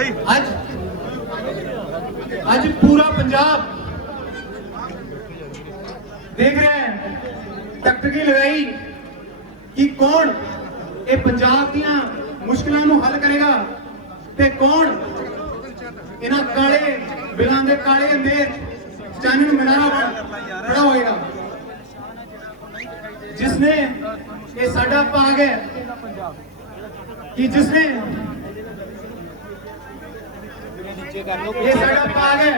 आज आज पूरा पंजाब देख रहे हैं टकटकी लगाई कि कौन ये पंजाब दियां मुश्किलों को हल करेगा ते कौन इन्हां काले बिलां दे काले अंधेर चानन मीनारा खड़ा होएगा। जिसने ये साडा भाग है कि जिसने ये साडा भाग है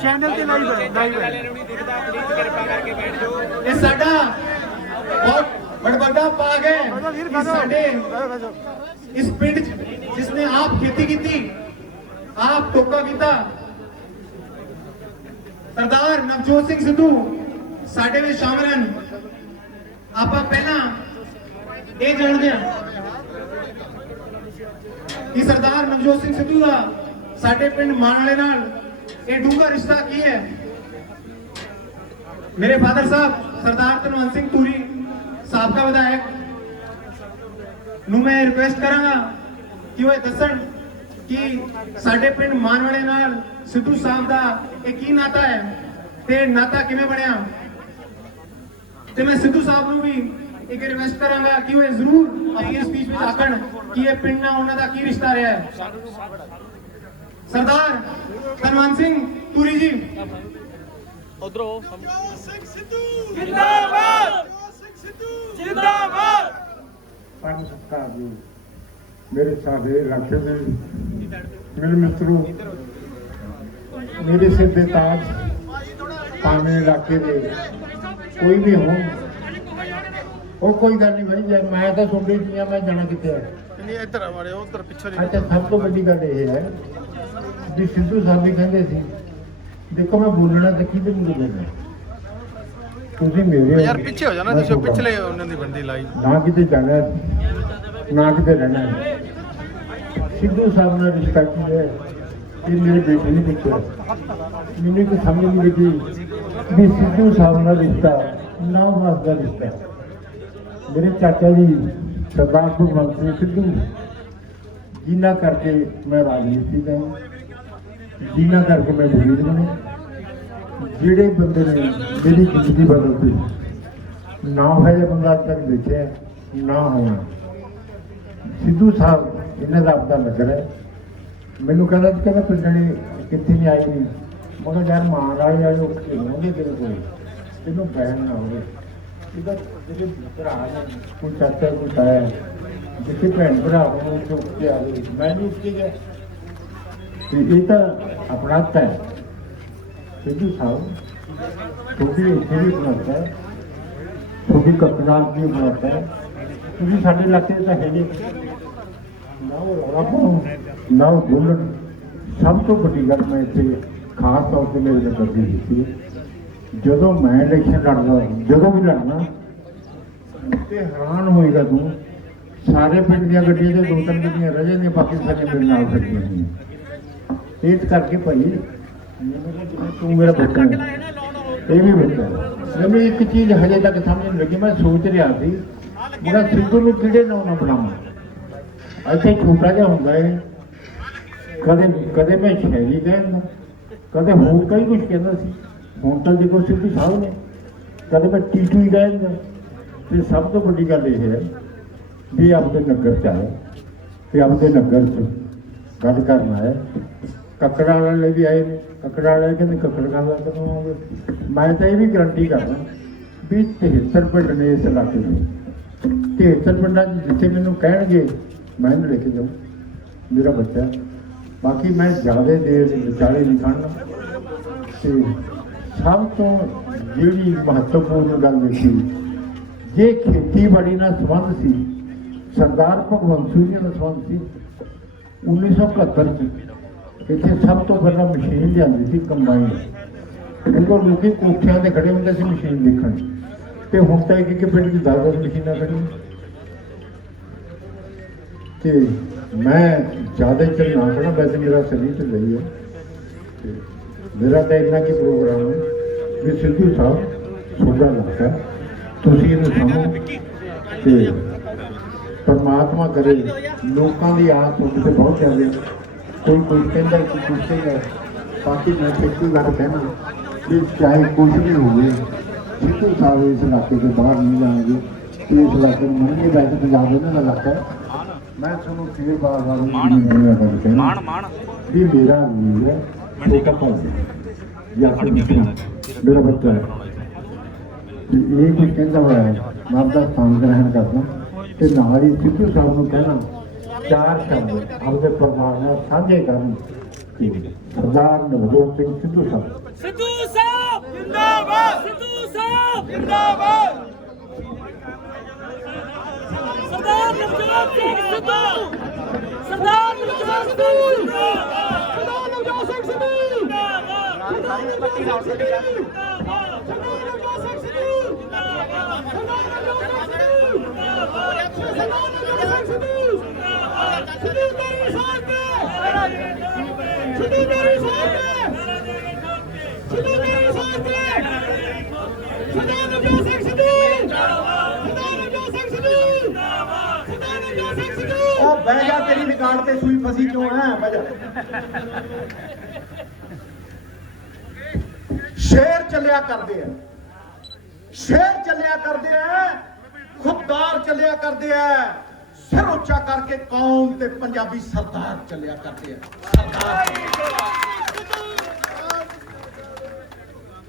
चैनल ते लाइव ये साडा बहुत बड़ा भाग है कि साडे इस पिंड जिसने आप खेती की आप टोका किया सरदार नवजोत सिंह सिद्धू साडे में शामिल हैं। आप पहला ये जानते हैं कि सरदार नवजोत सिंह सिद्धू का साडे पिंड मानवाले नाल ये डूंगा रिश्ता की है। मेरे फादर साहब सरदार धनवंत सिंह तूरी साबका विधायक नूं मैं रिक्वेस्ट करांगा कि वो दसन कि साडे पिंड मानवाले नाल सिद्धू साहब दा एक ही नाता है ते नाता किवें बनिया ते मैं सिद्धू साहब नूं भी एक रिक्वेस्ट करांगा कि वो जरूर अपनी स्पीच में आखण कि ये पिंड नाल उन्हां दा की रिश्ता रहा है। सरदार धनवंत सिंह तूरी जी उधरों मेरे सारे इलाके में मेरे मित्रों मेरे सिर दे ताज पावे इलाके दे कोई भी हो वो कोई गल नहीं भाई जब मैं तो सुन रही थी मैं जाना कितने अच्छा सब तो बड़ी गल ये है भी सिद्धू साहब भी कहते सी देखो मैं बोलना तो कि बोलना ਤੁਸੀਂ ਮੇਰੇ ਯਾਰ ਪਿੱਛੇ ਹੋ ਜਾਣਾ ਤੁਸੀਂ ਪਿਛਲੇ ਉਹਨਾਂ ਦੀ ਬੰਦੀ ਲਾਈ ਨਾ ਕਿਤੇ ਜਾਣਾ ਨਾ ਕਿਤੇ ਰਹਿਣਾ ਸਿੱਧੂ ਸਾਹਿਬ ਨਾਲ ਰਿਸ਼ਤਾ ਕੀ ਹੈ ਇਹ ਮੇਰੇ ਬੇਟੇ ਨੇ ਪੁੱਛਿਆ ਮੈਨੂੰ ਕੋਈ ਸਮਝ ਨਹੀਂ ਲੱਗੀ ਵੀ ਸਿੱਧੂ ਸਾਹਿਬ ਨਾਲ ਰਿਸ਼ਤਾ ਨਾ ਵਾਸ ਦਾ ਰਿਸ਼ਤਾ ਮੇਰੇ ਚਾਚਾ ਜੀ ਸਰਦਾਰ ਭਗਵੰਤ ਸਿੰਘ ਸਿੱਧੂ ਜਿਨ੍ਹਾਂ ਕਰਕੇ ਮੈਂ ਰਾਜਨੀਤੀ ਦਾ ਜਿਨ੍ਹਾਂ ਕਰਕੇ ਮੈਂ ਵਜ਼ੀਰ ਬਣਿਆ ਜਿਹੜੇ ਬੰਦੇ ਨੇ ਮੇਰੀ ਜ਼ਿੰਦਗੀ ਬਦਲਤੀ ਨਾ ਹੋਇਆ ਬੰਦਾ ਅੱਜ ਤੱਕ ਦੇਖਿਆ ਨਾ ਹੋਣਾ ਸਿੱਧੂ ਸਾਹਿਬ ਇਹਨਾਂ ਦਾ ਆਪਦਾ ਨਗਰ ਹੈ ਮੈਨੂੰ ਕਹਿੰਦਾ ਸੀ ਕਹਿੰਦਾ ਪਿੰਡਣੀ ਕਿੱਥੇ ਨਹੀਂ ਆਈ ਨਹੀਂ ਮੈਂ ਕਿਹਾ ਯਾਰ ਮਾਰ ਆਏ ਆਏ ਔਖੇ ਹੋਣਗੇ ਤੇਰੇ ਕੋਲ ਤੈਨੂੰ ਬਹਿਣ ਨਾ ਹੋਵੇ ਇਹਦਾ ਜਿਹੜੇ ਭਰਾ ਨੇ ਕੋਈ ਚਾਚਾ ਕੋਈ ਤਾਇਆ ਜਿੱਥੇ ਭੈਣ ਭਰਾ ਨੂੰ ਚੁੱਕ ਕੇ ਆ ਗਏ ਮੈਂ ਨਹੀਂ ਉੱਠ ਗਿਆ ਤੇ ਇਹ ਤਾਂ ਆਪਣਾ ਹੈ सिद्धू साहब छोटी इतने भी बनाता है छोटी कपनाल भी बनाता है क्योंकि साढ़े इलाके तो है नहीं ना वो रौला पाओ ना वो बोलन सब तो बड़ी गल मैं इतने खास तौर पर मेरे नगर की की जो मैं इलेक्शन लड़ना जो भी लड़ना तो हैरान होएगा तू सारे पिंड दी गड्डियां दो तीन गड्डियां रह जाएंगे बाकी सारियां मेरे नाल खड़ियां हुई इस करके भाई तू मेरा बच्चा है ये भी बच्चा है मैंने एक चीज हजे तक समझ नहीं लगी मैं सोच रहा थी मेरा सिद्धू में किड़े नाम ना बनावा ऐसे छोटा जहा होंगे कदे कदे मैं शहरी कहना कदे होर कई कुछ कहना सी हूँ तो देखो सिद्धू साहब ने कदे मैं टीटू ही कहना तो सब तो बड़ी गल यह है भी आपके नगर च आए तो आपके नगर च गल करना है कक्कड़ वाले भी आए ने कक्कड़ वाले कहते कक्कड़ गल करोगे मैं तो ये भी गारंटी करना भी 73 पिंड ने इस इलाके में 73 पिंडा जिथे मैनू कहे मैं लेके जाऊँ मेरा बच्चा बाकी मैं ज़्यादा देर विचारे नहीं खड़ना तो सब तो जी महत्वपूर्ण गल देखी जे खेतीबाड़ी नाल संबंध सी सरदार भगवंत सिंह जी नाल संबंध सी 1971 इतने सब तो पहला मशीन लिया थी कंबाइन उनको लोग कोठिया से खड़े होंगे से मशीन देखने तो हम तो एक पिंड की 10-10 मशीन खड़ी तो मैं ज़्यादा चल ना पड़ा वैसे मेरा शरीर तो रही है मेरा तो इन्ना की प्रोग्राम है भी सिद्धू साहब छोटा लगता तुम समझो तो परमात्मा करे लोगों की आस उठ से बहुत जाए कोई कुछ कहता कोई कुछ कहता बाकी मैं एक ही गल कहना कि चाहे कुछ भी हो सिद्धू साहब इस इलाके से बाहर नहीं जाएंगे इस इलाके में मन के बैठे पंजाब इन्होंने इलाका है मैं थोड़ा फिर बार बार कहना भी मेरा वीर है छोटा भाई या मेरा बच्चा है ये कुछ कहता हुआ है मैं आपका स्थान ग्रहण करता ਤੇ ਨਾਲ ਹੀ ਸਿੱਧੂ ਸਾਹਿਬ ਨੂੰ ਕਹਿਣਾ ਚਾਰ ਸ਼ਬਦ ਆਪਣੇ ਪਰਿਵਾਰ ਨਾਲ ਸਾਂਝੇ ਕਰਨ ਕਿ ਸਰਦਾਰ ਨਵਜੋਤ ਸਿੰਘ ਸਿੱਧੂ ਸਾਹਿਬ ਜਿੰਦਾਬਾਦ ਸਿੱਧੂ ਸਾਹਿਬ ਜਿੰਦਾਬਾਦ ਸਰਦਾਰ ਨਵਜੋਤ ਸਿੰਘ ਸਿੱਧੂ ਸਰਦਾਰ ਨਵਜੋਤ ਸਿੰਘ ਸਿੱਧੂ ਸਰਦਾਰ ਨਵਜੋਤ ਸਿੰਘ ਸਿੱਧੂ बह जा तेरी निकाल ते सुई फसी क्यों है बह जा शेर चलिया करते हैं शेर चलिया करते हैं खुददार चलिया करते हैं सिर उच्चा करके कौम ते पंजाबी सरदार चलिया करते हैं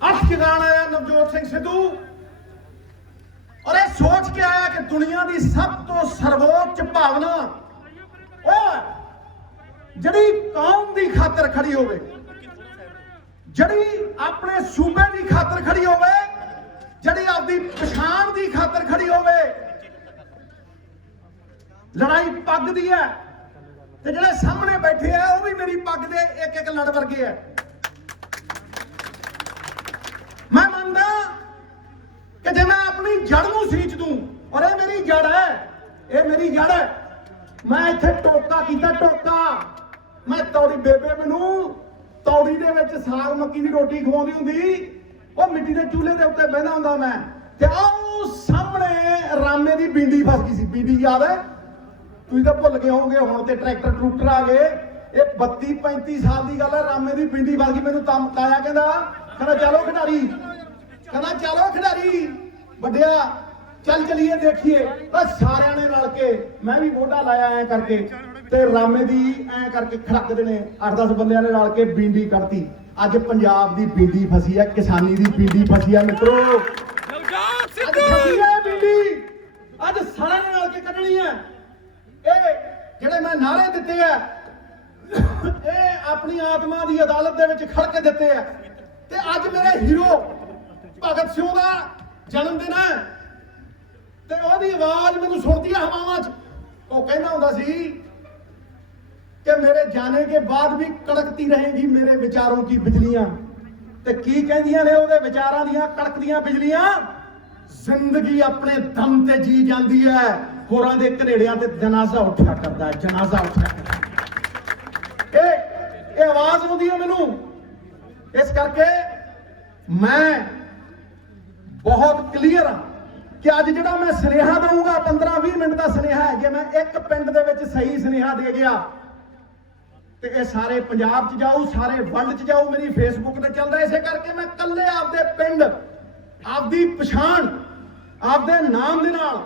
अख जगाण आया नवजोत सिंह सिद्धू और ये सोच के आया कि दुनिया की सब तो सर्वोच्च भावना जड़ी कौम की खातर खड़ी होवे जड़ी अपने सूबे की खातर खड़ी होवे जड़ी आपकी पछाण की खातर खड़ी होवे लड़ाई पग दी है ते जेड़े सामने बैठे हैं वो भी मेरी पग दे एक एक लड़ वर्गे है मैं मानदा कि जे मैं अपनी जड़ नूं सींच दूं और ये मेरी जड़ है ये मेरी जड़ है मैं इत्थे टोका कीता टोका मैं तौड़ी बेबे मैनू तौड़ी दे विच साग मक्की दी रोटी खवाउंदी हुंदी ਉਹ ਮਿੱਟੀ ਦੇ ਚੂਲੇ ਦੇ ਉੱਤੇ ਬਹਿੰਦਾ ਹੁੰਦਾ ਮੈਂ ਤੇ ਉਹ ਸਾਹਮਣੇ ਰਾਮੇ ਦੀ ਬਿੰਡੀ ਫਸ ਗਈ ਸੀ ਬਿੰਡੀ ਯਾਦ ਹੈ ਤੁਸੀਂ ਤਾਂ ਭੁੱਲ ਗਏ ਹੋਵੋਗੇ ਹੁਣ ਤੇ ਟਰੈਕਟਰ ਟਰੂਕਟਰ ਆ ਗਏ ਇਹ 32 35 ਸਾਲ ਦੀ ਗੱਲ ਹੈ ਰਾਮੇ ਦੀ ਬਿੰਡੀ ਫਸ ਗਈ ਮੈਨੂੰ ਤਾਂ ਤਾਇਆ ਕਹਿੰਦਾ ਚਲੋ ਖਿਡਾਰੀ ਕਹਿੰਦਾ ਚਲੋ ਖਿਡਾਰੀ ਵੱਡਿਆ ਚੱਲ ਚਲੀਏ ਦੇਖੀਏ ਬਸ ਸਾਰਿਆਂ ਨੇ ਰਲ ਕੇ ਮੈਂ ਵੀ ਮੋਢਾ ਲਾਇਆ ਐ ਕਰਕੇ ਤੇ ਰਾਮੇ ਦੀ ਐ ਕਰਕੇ ਖੜਕਦੇ ਨੇ 8-10 ਬੰਦਿਆਂ ਨੇ ਰਲ ਕੇ ਬਿੰਡੀ ਕੱਢਤੀ ਅੱਜ ਪੰਜਾਬ ਦੀ ਬੀਡੀ ਫਸੀ ਹੈ ਕਿਸਾਨੀ ਦੀ ਬੀਡੀ ਫਸੀ ਹੈ ਮਿੱਤਰੋ ਨਵਜੋਤ ਸਿੱਧੂ ਫਸੀ ਹੈ ਬੀਡੀ ਅੱਜ ਸਾਰਿਆਂ ਨੇ ਰਲ ਕੇ ਕੱਢਣੀ ਹੈ ਇਹ ਜਿਹੜੇ ਮੈਂ ਨਾਰੇ ਦਿੱਤੇ ਆ ਇਹ ਆਪਣੀ ਆਤਮਾ ਦੀ ਅਦਾਲਤ ਦੇ ਵਿੱਚ ਖੜ ਕੇ ਦਿੱਤੇ ਆ ਤੇ ਅੱਜ ਮੇਰੇ ਹੀਰੋ ਭਗਤ ਸਿੰਘ ਦਾ ਜਨਮ ਦਿਨ ਹੈ ਤੇ ਉਹਦੀ ਆਵਾਜ਼ ਮੈਨੂੰ ਸੁਣਦੀ ਹੈ ਹਵਾਵਾਂ 'ਚ ਉਹ ਕਹਿੰਦਾ ਹੁੰਦਾ ਸੀ कि मेरे जाने के बाद भी कड़कती रहेगी मेरे विचारों की बिजलियां ते की कहंदियां ने ओदे विचारां दियां कड़कदियां बिजलियां जिंदगी अपने दम ते जी जाती है होरां दे घनेड़ियां ते जनाजा उठा करदा है जनाजा उठा करदा ए आवाज आउंदी है मैनू इस करके मैं बहुत क्लीयर हां कि अज जिहड़ा मैं सुनेहा दूंगा 15-20 मिनट का सुनेहा है जे मैं एक पिंड दे विच सही सुनेहा दे गया ਤੇ ਇਹ ਸਾਰੇ ਪੰਜਾਬ 'ਚ ਜਾਊ ਸਾਰੇ ਵਰਲਡ 'ਚ ਜਾਊ ਮੇਰੀ ਫੇਸਬੁੱਕ ਤੇ ਚੱਲਦਾ ਇਸੇ ਕਰਕੇ ਮੈਂ ਕੱਲੇ ਆਪਦੇ ਪਿੰਡ ਆਪਦੀ ਪਛਾਣ ਆਪਦੇ ਨਾਮ ਦੇ ਨਾਲ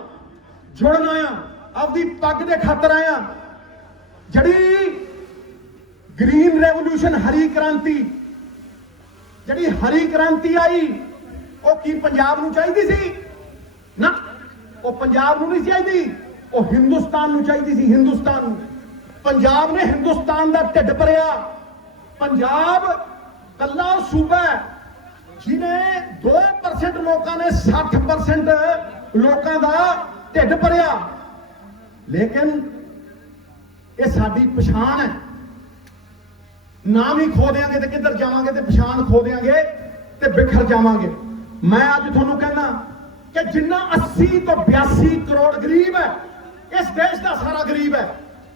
ਜੁੜਨ ਆਇਆ ਆਪਦੀ ਪੱਗ ਦੇ ਖਾਤਰ ਆਇਆ ਜਿਹੜੀ ਗ੍ਰੀਨ ਰੈਵੋਲੂਸ਼ਨ ਹਰੀ ਕ੍ਰਾਂਤੀ ਜਿਹੜੀ ਹਰੀ ਕ੍ਰਾਂਤੀ ਆਈ ਉਹ ਕੀ ਪੰਜਾਬ ਨੂੰ ਚਾਹੀਦੀ ਸੀ ਨਾ ਉਹ ਪੰਜਾਬ ਨੂੰ ਨਹੀਂ ਚਾਹੀਦੀ ਉਹ ਹਿੰਦੁਸਤਾਨ ਨੂੰ ਚਾਹੀਦੀ ਸੀ ਹਿੰਦੁਸਤਾਨ ਨੂੰ पंजाब ने हिंदुस्तान का ढिड भरिया पंजाब कला सूबा जिन्हें 2% लोगों ने 60% लोगों का ढिड भरिया लेकिन ये साडी पछाण है नाम ही खो देंगे तो किधर जावांगे तो पछाण खो देंगे तो बिखर जावांगे मैं अज तुहानू कहना कि जिन्ना 80 तो 82 करोड़ गरीब है इस देश का सारा गरीब है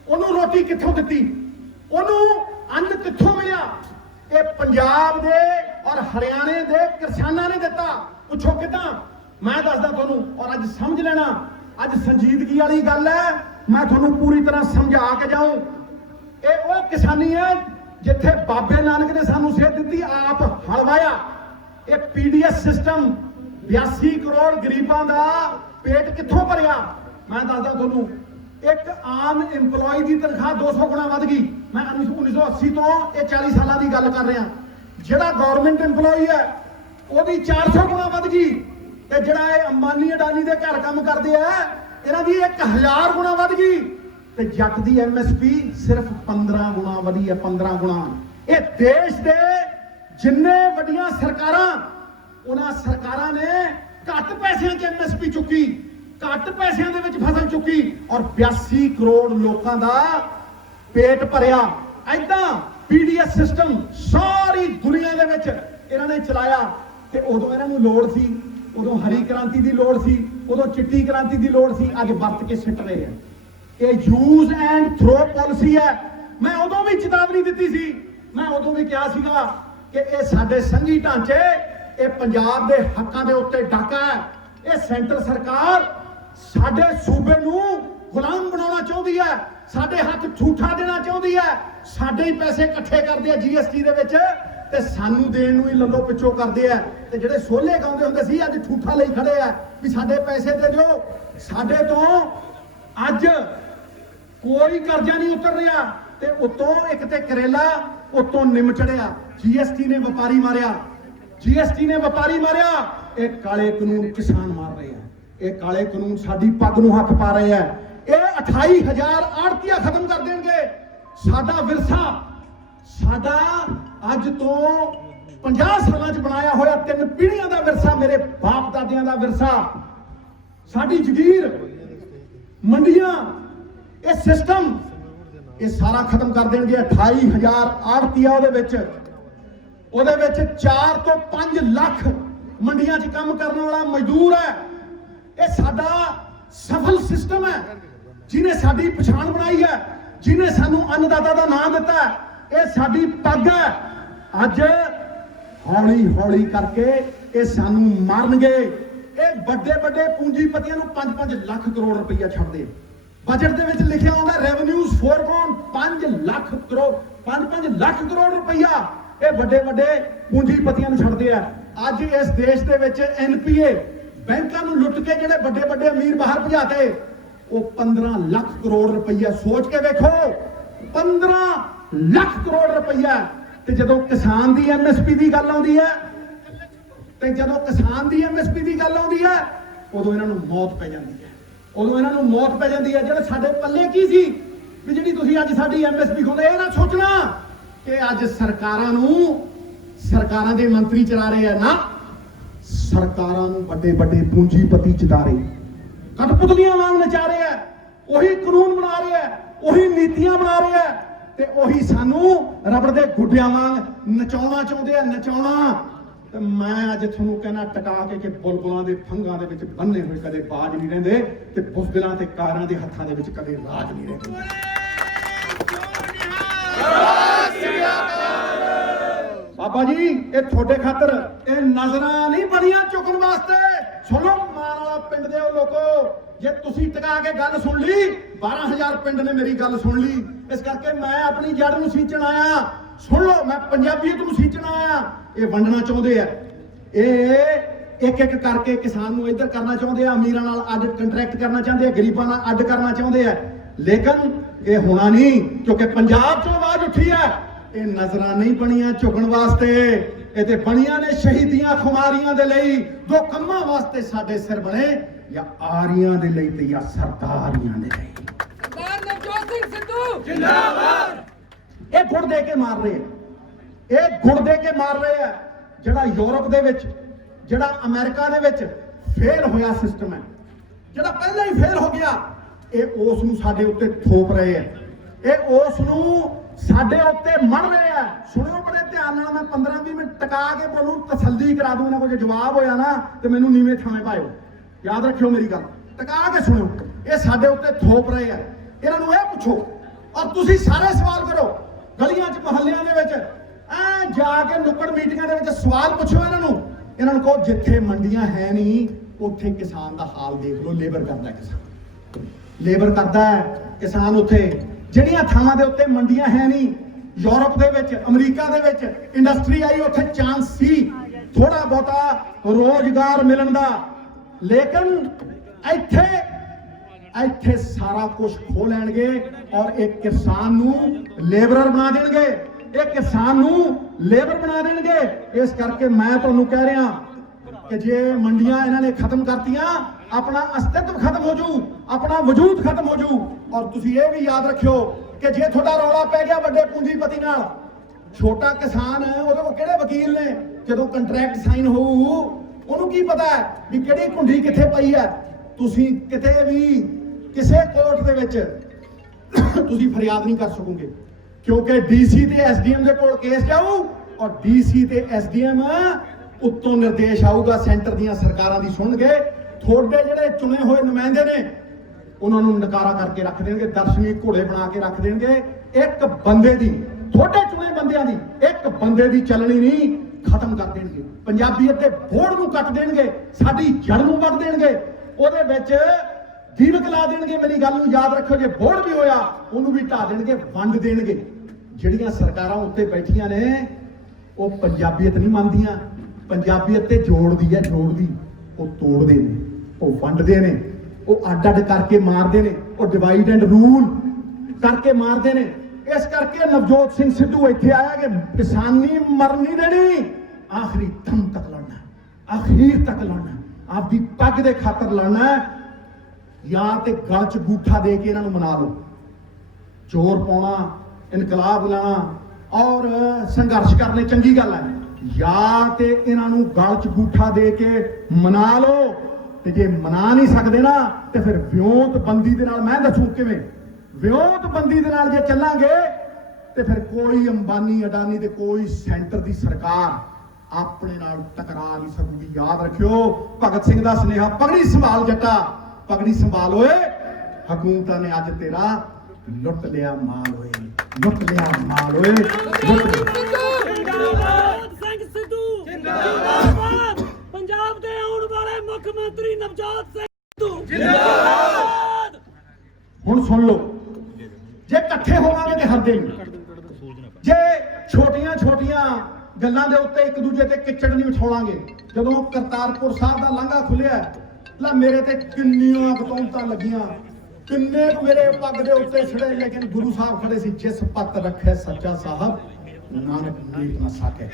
ਉਹਨੂੰ ਰੋਟੀ ਕਿੱਥੋਂ ਦਿੱਤੀ ਉਹਨੂੰ ਅੰਨ ਕਿੱਥੋਂ ਮਿਲਿਆ ਇਹ ਪੰਜਾਬ ਦੇ ਔਰ ਹਰਿਆਣੇ ਦੇ ਕਿਸਾਨਾਂ ਨੇ ਦਿੱਤਾ ਪੁੱਛੋ ਕਿਦਾਂ ਮੈਂ ਦੱਸਦਾ ਤੁਹਾਨੂੰ ਔਰ ਅੱਜ ਸਮਝ ਲੈਣਾ ਅੱਜ ਸੰਜੀਦਗੀ ਵਾਲੀ ਗੱਲ ਹੈ, ਮੈਂ ਤੁਹਾਨੂੰ ਪੂਰੀ ਤਰ੍ਹਾਂ ਸਮਝਾ ਕੇ ਜਾਊਂ। ਇਹ ਉਹ ਕਿਸਾਨੀ ਹੈ ਜਿੱਥੇ ਬਾਬੇ ਨਾਨਕ ਨੇ ਸਾਨੂੰ ਸੇਧ ਦਿੱਤੀ, ਆਪ ਹਲਵਾਇਆ। ਇਹ ਪੀਡੀਐਸ ਸਿਸਟਮ 82 ਕਰੋੜ ਗਰੀਬਾਂ ਦਾ ਪੇਟ ਕਿੱਥੋਂ ਭਰਿਆ? ਮੈਂ ਦੱਸਦਾ ਤੁਹਾਨੂੰ, ਇੱਕ ਆਮ EMPLOYE ਦੀ ਤਨਖਾਹ 200 ਗੁਣਾ ਵੱਧ ਗਈ। ਮੈਂ 1980 ਤੋਂ ਇਹ 40 ਸਾਲਾਂ ਦੀ ਗੱਲ ਕਰ ਰਿਹਾ। ਜਿਹੜਾ ਗਵਰਨਮੈਂਟ EMPLOYE ਹੈ ਉਹਦੀ 400 ਗੁਣਾ ਵੱਧ ਗਈ, ਤੇ ਜਿਹੜਾ ਇਹ ਅੰਬਾਨੀ ਅਡਾਨੀ ਦੇ ਘਰ ਕੰਮ ਕਰਦੇ ਆ ਇਹਨਾਂ ਦੀ 1000 ਗੁਣਾ ਵੱਧ ਗਈ, ਤੇ ਜੱਟ ਦੀ MSP ਸਿਰਫ 15 ਗੁਣਾ ਵਧੀ ਹੈ। 15 ਗੁਣਾ। ਇਹ ਦੇਸ਼ ਦੇ ਜਿੰਨੇ ਵੱਡੀਆਂ ਸਰਕਾਰਾਂ, ਉਹਨਾਂ ਸਰਕਾਰਾਂ ਨੇ ਘੱਟ ਪੈਸਿਆਂ 'ਚ MSP ਚੁੱਕੀ, ਘੱਟ ਪੈਸਿਆਂ ਦੇ ਵਿੱਚ ਫਸਲ ਚੁੱਕੀ, ਔਰ 82 ਕਰੋੜ ਲੋਕਾਂ ਦਾ ਪੇਟ ਭਰਿਆ। ਐਦਾਂ ਪੀਡੀਐਸ ਸਿਸਟਮ ਸਾਰੀ ਦੁਨੀਆ ਦੇ ਵਿੱਚ ਇਹਨਾਂ ਨੇ ਚਲਾਇਆ। ਤੇ ਉਦੋਂ ਇਹਨਾਂ ਨੂੰ ਲੋੜ ਸੀ, ਉਦੋਂ ਹਰੀ ਕ੍ਰਾਂਤੀ ਦੀ ਲੋੜ ਸੀ, ਉਦੋਂ ਚਿੱਟੀ ਕ੍ਰਾਂਤੀ ਦੀ ਲੋੜ ਸੀ, ਅੱਜ ਵਰਤ ਕੇ ਸਿੱਟ ਰਹੇ ਆ। ਇਹ ਯੂਜ਼ ਐਂਡ ਥਰੋ ਪਾਲਿਸੀ ਹੈ। ਮੈਂ ਉਦੋਂ ਵੀ ਚੇਤਾਵਨੀ ਦਿੱਤੀ ਸੀ, ਮੈਂ ਉਦੋਂ ਵੀ ਕਿਹਾ ਸੀਗਾ ਕਿ ਇਹ ਸਾਡੇ ਸੰਘੀ ਢਾਂਚੇ, ਇਹ ਪੰਜਾਬ ਦੇ ਹੱਕਾਂ ਦੇ ਉੱਤੇ ਡਾਕਾ ਹੈ। ਇਹ ਸੈਂਟਰ ਸਰਕਾਰ ਸਾਡੇ ਸੂਬੇ ਨੂੰ ਗੁਲਾਮ ਬਣਾਉਣਾ ਚਾਹੁੰਦੀ ਹੈ, ਸਾਡੇ ਹੱਥ ਝੂਠਾ ਦੇਣਾ ਚਾਹੁੰਦੀ ਹੈ, ਸਾਡੇ ਹੀ ਪੈਸੇ ਇਕੱਠੇ ਕਰਦੇ ਆ GST ਦੇ ਵਿੱਚ, ਤੇ ਸਾਨੂੰ ਦੇਣ ਨੂੰ ਹੀ ਲੱਲੋ ਪਿੱਛੋਂ ਕਰਦੇ ਆ। ਤੇ ਜਿਹੜੇ ਸੋਲੇ ਗਾਉਂਦੇ ਹੁੰਦੇ ਸੀ ਅੱਜ ਝੂਠਾ ਲਈ ਖੜੇ ਆ ਵੀ ਸਾਡੇ ਪੈਸੇ ਦੇ ਦਿਓ। ਸਾਡੇ ਤੋਂ ਅੱਜ ਕੋਈ ਕਰਜ਼ਾ ਨਹੀਂ ਉਤਰ ਰਿਹਾ, ਤੇ ਉਤੋਂ ਇੱਕ ਤੇ ਕਰੇਲਾ ਉਤੋਂ ਨਿੰਮ ਚੜਿਆ। GST ਨੇ ਵਪਾਰੀ ਮਾਰਿਆ, GST ਨੇ ਵਪਾਰੀ ਮਾਰਿਆ। ਇਹ ਕਾਲੇ ਕਾਨੂੰਨ ਕਿਸਾਨ ਮਾਰ ਰਹੇ ਆ, ਇਹ ਕਾਲੇ ਕਾਨੂੰਨ ਸਾਡੀ ਪੱਗ ਨੂੰ ਹੱਥ ਪਾ ਰਹੇ ਆ। ਇਹ 28,000 ਆੜਤੀਆਂ ਖਤਮ ਕਰ ਦੇਣਗੇ ਸਾਡਾ ਵਿਰਸਾ। ਸਾਡਾ ਅੱਜ ਤੋਂ 50 ਸਾਲਾਂ 'ਚ ਬਣਾਇਆ ਹੋਇਆ 3 ਪੀੜ੍ਹੀਆਂ ਦਾ ਵਿਰਸਾ, ਮੇਰੇ ਬਾਪ ਦਾਦਿਆਂ ਦਾ ਵਿਰਸਾ, ਸਾਡੀ ਜ਼ਗੀਰ, ਮੰਡੀਆਂ, ਇਹ ਸਿਸਟਮ, ਇਹ ਸਾਰਾ ਖਤਮ ਕਰ ਦੇਣਗੇ। 28,000 ਆੜਤੀਆ ਉਹਦੇ ਵਿੱਚ 4 ਤੋਂ 5 ਲੱਖ ਮੰਡੀਆਂ 'ਚ ਕੰਮ ਕਰਨ ਵਾਲਾ ਮਜ਼ਦੂਰ ਹੈ। ਇਹ ਸਾਡਾ ਸਫਲ ਸਿਸਟਮ ਹੈ, ਜਿਹਨੇ ਸਾਡੀ ਪਛਾਣ ਬਣਾਈ ਹੈ, ਜਿਹਨੇ ਸਾਨੂੰ ਅੰਨਦਾਤਾ ਦਾ ਨਾਮ ਦਿੱਤਾ ਹੈ। ਇਹ ਸਾਡੀ ਪੱਗ ਹੈ। ਅੱਜ ਹੌਲੀ ਹੌਲੀ ਕਰਕੇ ਇਹ ਸਾਨੂੰ ਮਾਰਨਗੇ। ਇਹ ਵੱਡੇ ਵੱਡੇ ਪੂੰਜੀਪਤੀਆਂ ਨੂੰ 5-5 ਲੱਖ ਕਰੋੜ ਰੁਪਈਆ ਛੱਡਦੇ। ਬਜਟ ਦੇ ਵਿੱਚ ਲਿਖਿਆ ਹੁੰਦਾ ਰੈਵਨਿਊਜ਼ ਫੋਰਗੋਨ 5 ਲੱਖ ਕਰੋੜ, 5-5 ਲੱਖ ਕਰੋੜ ਰੁਪਈਆ ਇਹ ਵੱਡੇ ਵੱਡੇ ਪੂੰਜੀਪਤੀਆਂ ਨੂੰ ਛੱਡਦੇ ਆ। ਅੱਜ ਇਸ ਦੇਸ਼ ਦੇ ਵਿੱਚ NPA ਬੈਂਕਾਂ ਨੂੰ ਲੁੱਟ ਕੇ ਜਿਹੜੇ ਵੱਡੇ ਵੱਡੇ ਅਮੀਰ ਬਾਹਰ ਭਜਾਤੇ, ਉਹ 15 ਲੱਖ ਕਰੋੜ ਰੁਪਈਆ। ਸੋਚ ਕੇ ਵੇਖੋ, 15 ਲੱਖ ਕਰੋੜ ਰੁਪਈਆ। ਤੇ ਜਦੋਂ ਕਿਸਾਨ ਦੀ MSP ਦੀ ਗੱਲ ਆਉਂਦੀ ਹੈ, ਤੇ ਜਦੋਂ ਕਿਸਾਨ ਦੀ MSP ਦੀ ਗੱਲ ਆਉਂਦੀ ਹੈ, ਉਦੋਂ ਇਹਨਾਂ ਨੂੰ ਮੌਤ ਪੈ ਜਾਂਦੀ ਹੈ, ਉਦੋਂ ਇਹਨਾਂ ਨੂੰ ਮੌਤ ਪੈ ਜਾਂਦੀ ਹੈ। ਜਿਹੜੇ ਸਾਡੇ ਪੱਲੇ ਕੀ ਸੀ ਵੀ ਜਿਹੜੀ ਤੁਸੀਂ ਅੱਜ ਸਾਡੀ MSP ਖੋਲੇ, ਇਹ ਨਾ ਸੋਚਣਾ ਕਿ ਅੱਜ ਸਰਕਾਰਾਂ ਦੇ ਮੰਤਰੀ ਚਲਾ ਰਹੇ ਆ। ਨਾ, ਸਰਕਾਰਾਂ ਨੂੰ ਵੱਡੇ ਵੱਡੇ ਪੂੰਜੀਪਤੀ ਚਲਾ ਰਹੇ, ਕਠਪੁਤਲੀਆਂ ਵਾਂਗ ਨਚਾ ਰਹੇ ਆ। ਉਹੀ ਕਾਨੂੰਨ ਬਣਾ ਰਹੇ ਆ, ਉਹੀ ਨੀਤੀਆਂ ਬਣਾ ਰਹੇ ਆ, ਤੇ ਉਹੀ ਸਾਨੂੰ ਰਬੜ ਦੇ ਗੁੱਡਿਆਂ ਵਾਂਗ ਨਚਾਉਣਾ ਚਾਹੁੰਦੇ ਆ, ਨਚਾਉਣਾ। ਤੇ ਮੈਂ ਅੱਜ ਤੁਹਾਨੂੰ ਕਹਿਣਾ ਟਕਾ ਕੇ ਕਿ ਬੁਲਬੁਲਾਂ ਦੇ ਫੰਗਾਂ ਦੇ ਵਿੱਚ ਬੰਨੇ ਹੋਏ ਕਦੇ ਬਾਜ ਨਹੀਂ ਰਹਿੰਦੇ, ਤੇ ਬੁਜ਼ਦਿਲਾਂ ਤੇ ਕਾਰਾਂ ਦੇ ਹੱਥਾਂ ਦੇ ਵਿੱਚ ਕਦੇ ਰਾਜ ਨਹੀਂ ਰਹਿੰਦੇ। ਬਾਬਾ ਜੀ, ਇਹ ਤੁਹਾਡੇ ਖਾਤਰ ਇਹ ਨਜ਼ਰਾਂ ਨਹੀਂ ਬਣੀਆਂ ਚੁੱਕਣ ਵਾਸਤੇ। ਸੁਣੋ ਮਾਨ ਵਾਲਾ ਪਿੰਡ ਦੇ ਉਹ ਲੋਕੋ, ਜੇ ਤੁਸੀਂ ਟਕਾ ਕੇ ਗੱਲ ਸੁਣ ਲਈ, 12,000 ਪਿੰਡ ਨੇ ਮੇਰੀ ਗੱਲ ਸੁਣ ਲਈ। ਇਸ ਕਰਕੇ ਮੈਂ ਆਪਣੀ ਜੜ ਨੂੰ ਸੀਂਚਣ ਆਇਆ। ਸੁਣ ਲਓ, ਮੈਂ ਪੰਜਾਬੀਅਤ ਨੂੰ ਸੀਂਚਣ ਆਇਆ। ਇਹ ਵੰਡਣਾ ਚਾਹੁੰਦੇ ਆ, ਇਹ ਇੱਕ ਇੱਕ ਕਰਕੇ ਕਿਸਾਨ ਨੂੰ ਇੱਧਰ ਕਰਨਾ ਚਾਹੁੰਦੇ ਆ, ਅਮੀਰਾਂ ਨਾਲ ਅੱਡ ਕੰਟਰੈਕਟ ਕਰਨਾ ਚਾਹੁੰਦੇ ਆ, ਗਰੀਬਾਂ ਨਾਲ ਅੱਡ ਕਰਨਾ ਚਾਹੁੰਦੇ ਆ। ਲੇਕਿਨ ਇਹ ਹੋਣਾ ਨਹੀਂ, ਕਿਉਂਕਿ ਪੰਜਾਬ 'ਚੋਂ ਆਵਾਜ਼ ਉੱਠੀ ਹੈ। ਇਹ ਨਜ਼ਰਾਂ ਨਹੀਂ ਬਣੀਆਂ ਝੁਕਣ ਵਾਸਤੇ, ਇਹ ਤੇ ਬਣੀਆਂ ਨੇ ਸ਼ਹੀਦੀਆਂ ਖੁਮਾਰੀਆਂ ਦੇ ਲਈ। ਦੋ ਕੰਮਾਂ ਵਾਸਤੇ ਸਾਡੇ ਸਿਰ ਬਣੇ, ਜਾਂ ਆਰੀਆਂ ਦੇ ਲਈ ਤੇ ਜਾਂ ਸਰਦਾਰੀਆਂ ਦੇ ਲਈ। ਸਰਦਾਰ ਨਵਜੋਤ ਸਿੰਘ ਸਿੱਧੂ ਜਿੰਦਾਬਾਦ। ਇਹ ਗੁੜ ਦੇ ਕੇ ਮਾਰ ਰਹੇ ਆ, ਇਹ ਗੁੜ ਦੇ ਕੇ ਮਾਰ ਰਹੇ ਆ। ਜਿਹੜਾ ਯੂਰਪ ਦੇ ਵਿੱਚ, ਜਿਹੜਾ ਅਮਰੀਕਾ ਦੇ ਵਿੱਚ ਫੇਲ ਹੋਇਆ ਸਿਸਟਮ ਹੈ, ਜਿਹੜਾ ਪਹਿਲਾਂ ਹੀ ਫੇਲ ਹੋ ਗਿਆ, ਇਹ ਉਸ ਨੂੰ ਸਾਡੇ ਉੱਤੇ ਥੋਪ ਰਹੇ ਆ। ਇਹ ਉਸ ਨੂੰ ਸਾਡੇ ਉੱਤੇ ਮੜ ਰਹੇ ਆ। ਸੁਣਿਓ ਬੜੇ ਧਿਆਨ ਨਾਲ, ਮੈਂ 15-20 ਮਿੰਟ ਟਕਾ ਕੇ ਬੋਲੂੰ, ਤਸੱਲੀ ਕਰਾ ਦੂੰ। ਇਹਨਾਂ ਕੋਲ ਜੇ ਜਵਾਬ ਹੋਇਆ ਨਾ ਤੇ ਮੈਨੂੰ ਨੀਵੇਂ ਥਾਵੇਂ ਪਾਇਓ। ਯਾਦ ਰੱਖਿਓ ਮੇਰੀ ਗੱਲ, ਟਕਾ ਕੇ ਸੁਣਿਓ। ਇਹ ਸਾਡੇ ਉੱਤੇ ਥੋਪ ਰਹੇ ਆ। ਇਹਨਾਂ ਨੂੰ ਇਹ ਪੁੱਛੋ, ਔਰ ਤੁਸੀਂ ਸਾਰੇ ਸਵਾਲ ਕਰੋ ਗਲੀਆਂ 'ਚ, ਮੁਹੱਲਿਆਂ ਦੇ ਵਿੱਚ, ਜਾ ਕੇ ਨੁੱਕੜ ਮੀਟਿੰਗਾਂ ਦੇ ਵਿੱਚ ਸਵਾਲ ਪੁੱਛੋ ਇਹਨਾਂ ਨੂੰ ਕਹੋ, ਜਿੱਥੇ ਮੰਡੀਆਂ ਹੈ ਨਹੀਂ ਉੱਥੇ ਕਿਸਾਨ ਦਾ ਹਾਲ ਦੇਖ ਲਓ, ਲੇਬਰ ਕਰਦਾ ਕਿਸਾਨ। ਲੇਬਰ ਕਰਦਾ ਹੈ, ਕਿਸਾਨ ਉੱਥੇ ਜਿਹੜੀਆਂ ਥਾਵਾਂ ਦੇ ਉੱਤੇ ਮੰਡੀਆਂ ਹੈ ਨਹੀਂ, ਯੂਰਪ ਦੇ ਵਿੱਚ, ਅਮਰੀਕਾ ਦੇ ਵਿੱਚ ਇੰਡਸਟਰੀ ਆਈ, ਉੱਥੇ ਚਾਂਸ ਸੀ ਥੋੜਾ ਬਹੁਤਾ ਰੋਜ਼ਗਾਰ ਮਿਲਣ ਦਾ, ਲੇਕਿਨ ਇੱਥੇ ਸਾਰਾ ਕੁਝ ਖੋ ਲੈਣਗੇ ਔਰ ਇੱਕ ਕਿਸਾਨ ਨੂੰ ਲੇਬਰਰ ਬਣਾ ਦੇਣਗੇ, ਇਹ ਕਿਸਾਨ ਨੂੰ ਲੇਬਰ ਬਣਾ ਦੇਣਗੇ। ਇਸ ਕਰਕੇ ਮੈਂ ਤੁਹਾਨੂੰ ਕਹਿ ਰਿਹਾ ਕਿ ਜੇ ਮੰਡੀਆਂ ਇਹਨਾਂ ਨੇ ਖਤਮ ਕਰਤੀਆਂ, ਆਪਣਾ ਅਸਤਿਤਵ ਖਤਮ ਹੋ ਜੂ, ਆਪਣਾ ਵਜੂਦ ਖਤਮ ਹੋ ਜੂ। ਔਰ ਤੁਸੀਂ ਇਹ ਵੀ ਯਾਦ ਰੱਖਿਓ ਕਿ ਜੇ ਤੁਹਾਡਾ ਰੌਲਾ ਪੈ ਗਿਆ ਵੱਡੇ ਪੂੰਜੀਪਤੀ ਨਾਲ, ਛੋਟਾ ਕਿਸਾਨ ਉਹਦੇ ਕੋਲ ਕਿਹੜੇ ਵਕੀਲ ਨੇ? ਜਦੋਂ ਕੰਟਰੈਕਟ ਸਾਈਨ ਹੋਊ ਉਹਨੂੰ ਕੀ ਪਤਾ ਹੈ ਵੀ ਕਿਹੜੀ ਕੁੰਡੀ ਕਿੱਥੇ ਪਈ ਹੈ? ਤੁਸੀਂ ਕਿਤੇ ਵੀ ਕਿਸੇ ਕੋਰਟ ਦੇ ਵਿੱਚ ਤੁਸੀਂ ਫਰਿਆਦ ਨਹੀਂ ਕਰ ਸਕੋਗੇ, ਕਿਉਂਕਿ ਡੀਸੀ ਤੇ ਐਸਡੀਐਮ ਦੇ ਕੋਲ ਕੇਸ ਜਾਊ ਔਰ ਡੀਸੀ ਤੇ ਐਸਡੀਐਮ ਉੱਤੋਂ ਨਿਰਦੇਸ਼ ਆਊਗਾ, ਸੈਂਟਰ ਦੀਆਂ ਸਰਕਾਰਾਂ ਦੀ ਸੁਣਨਗੇ। ਤੁਹਾਡੇ ਜਿਹੜੇ ਚੁਣੇ ਹੋਏ ਨੁਮਾਇੰਦੇ ਨੇ ਉਹਨਾਂ ਨੂੰ ਨਕਾਰਾ ਕਰਕੇ ਰੱਖ ਦੇਣਗੇ, ਦਰਸ਼ਨੀ ਘੋੜੇ ਬਣਾ ਕੇ ਰੱਖ ਦੇਣਗੇ। ਇੱਕ ਬੰਦੇ ਦੀ, ਤੁਹਾਡੇ ਚੁਣੇ ਬੰਦਿਆਂ ਦੀ, ਇੱਕ ਬੰਦੇ ਦੀ ਚੱਲਣੀ ਨਹੀਂ, ਖਤਮ ਕਰ ਦੇਣਗੇ। ਪੰਜਾਬੀਅਤ ਦੇ ਬੋੜ ਨੂੰ ਕੱਟ ਦੇਣਗੇ, ਸਾਡੀ ਜੜ ਨੂੰ ਵੱਢ ਦੇਣਗੇ, ਉਹਦੇ ਵਿੱਚ ਦੀਵਕ ਲਾ ਦੇਣਗੇ। ਮੇਰੀ ਗੱਲ ਨੂੰ ਯਾਦ ਰੱਖੋ, ਜੇ ਬੋੜ ਵੀ ਹੋਇਆ ਉਹਨੂੰ ਵੀ ਢਾ ਦੇਣਗੇ, ਵੰਡ ਦੇਣਗੇ। ਜਿਹੜੀਆਂ ਸਰਕਾਰਾਂ ਉੱਤੇ ਬੈਠੀਆਂ ਨੇ ਉਹ ਪੰਜਾਬੀਅਤ ਨਹੀਂ ਮੰਨਦੀਆਂ, ਪੰਜਾਬੀਅਤ ਤੇ ਜੋੜਦੀ ਹੈ, ਜੋੜਦੀ, ਉਹ ਤੋੜਦੇ ਨੇ, ਉਹ ਵੰਡਦੇ ਨੇ, ਉਹ ਅੱਡ ਕਰਕੇ ਮਾਰਦੇ ਨੇ, ਉਹ ਡਿਵਾਈਡ ਐਂਡ ਰੂਲ ਕਰਕੇ ਮਾਰਦੇ ਨੇ। ਇਸ ਕਰਕੇ ਨਵਜੋਤ ਸਿੰਘ ਸਿੱਧੂ ਇੱਥੇ ਆਇਆ ਕਿ ਕਿਸਾਨੀ ਮਰਨ ਨਹੀਂ ਦੇਣੀ, ਆਖਰੀ ਦਮ ਤੱਕ ਲੜਨਾ, ਆਖੀਰ ਤੱਕ ਲੜਨਾ, ਆਪਦੀ ਪੱਗ ਦੇ ਖਾਤਰ ਲੜਨਾ। ਜਾਂ ਤੇ ਗਲ 'ਚ ਗੂਠਾ ਦੇ ਕੇ ਇਹਨਾਂ ਨੂੰ ਮਨਾ ਲਓ, ਜ਼ੋਰ ਪਾਉਣਾ, ਇਨਕਲਾਬ ਲਾਣਾ ਔਰ ਸੰਘਰਸ਼ ਕਰਨੇ ਚੰਗੀ ਗੱਲ ਹੈ, ਜਾਂ ਤੇ ਇਹਨਾਂ ਨੂੰ ਗਲ 'ਚ ਗੂਠਾ ਦੇ ਕੇ ਮਨਾ ਲਓ। ਤੇ ਜੇ ਮਨਾ ਨਹੀਂ ਸਕਦੇ ਨਾ ਤੇ ਫਿਰ ਵਿਉਂਤਬੰਦੀ ਦੇ ਨਾਲ, ਮੈਂ ਦੱਸੂ ਕਿਵੇਂ, ਵਿਉਂਤਬੰਦੀ ਦੇ ਨਾਲ ਜੇ ਚੱਲਾਂਗੇ ਤੇ ਫਿਰ ਕੋਈ ਅੰਬਾਨੀ ਅਡਾਨੀ ਤੇ ਕੋਈ ਸੈਂਟਰ ਦੀ ਸਰਕਾਰ ਆਪਣੇ ਨਾਲ ਟਕਰਾ ਨਹੀਂ ਸਕੂਗੀ। ਯਾਦ ਰੱਖਿਓ ਭਗਤ ਸਿੰਘ ਦਾ ਸੁਨੇਹਾ, ਪਗੜੀ ਸੰਭਾਲ ਜੱਟਾ, ਪਗੜੀ ਸੰਭਾਲ ਓਏ, ਹਕੂਮਤਾਂ ਨੇ ਅੱਜ ਤੇਰਾ ਲੁੱਟ ਲਿਆ ਮਾਲ ਓਏ, ਲੁੱਟ ਲਿਆ ਮਾਲ ਓਏ, ਲੁੱਟ ਜਿੰਦਾਬਾਦ ਸਿੰਘ ਸਿੱਧੂ, ਜਿੰਦਾਬਾਦ ਪੰਜਾਬ ਦੇ ਆਉਣ ਵਾਲੇ ਮੁੱਖ ਮੰਤਰੀ ਨਵਜੋਤ ਸਿੰਘ ਸਿੱਧੂ, ਜਿੰਦਾਬਾਦ। ਹੁਣ ਸੁਣ ਲਓ, ਜੇ ਇਕੱਠੇ ਹੋਵਾਂਗੇ ਤੇ ਹਰਦੇ ਨਹੀਂ, ਜੇ ਛੋਟੀਆਂ ਛੋਟੀਆਂ ਗੱਲਾਂ ਦੇ ਉੱਤੇ ਇੱਕ ਦੂਜੇ ਤੇ ਕਿਚੜ ਨਹੀਂ ਵਿਛਾਵਾਂਗੇ। ਜਦੋਂ ਕਰਤਾਰਪੁਰ ਸਾਹਿਬ ਦਾ ਲਾਂਘਾ ਖੁੱਲਿਆ, ਲਾ ਮੇਰੇ ਤੇ ਕਿੰਨੀਆਂ ਬਤੌਂਤਾਂ ਲੱਗੀਆਂ, ਕਿੰਨੇ ਕੁ ਮੇਰੇ ਪੱਗ ਦੇ ਉੱਤੇ ਛੜੇ, ਲੇਕਿਨ ਗੁਰੂ ਸਾਹਿਬ ਖੜੇ ਸੀ, ਜਿਸ ਪੱਤ ਰੱਖੇ ਸੱਚਾ ਸਾਹਿਬ ਨਾਨਕ ਮੇਟ ਨਾ ਸਕੇ,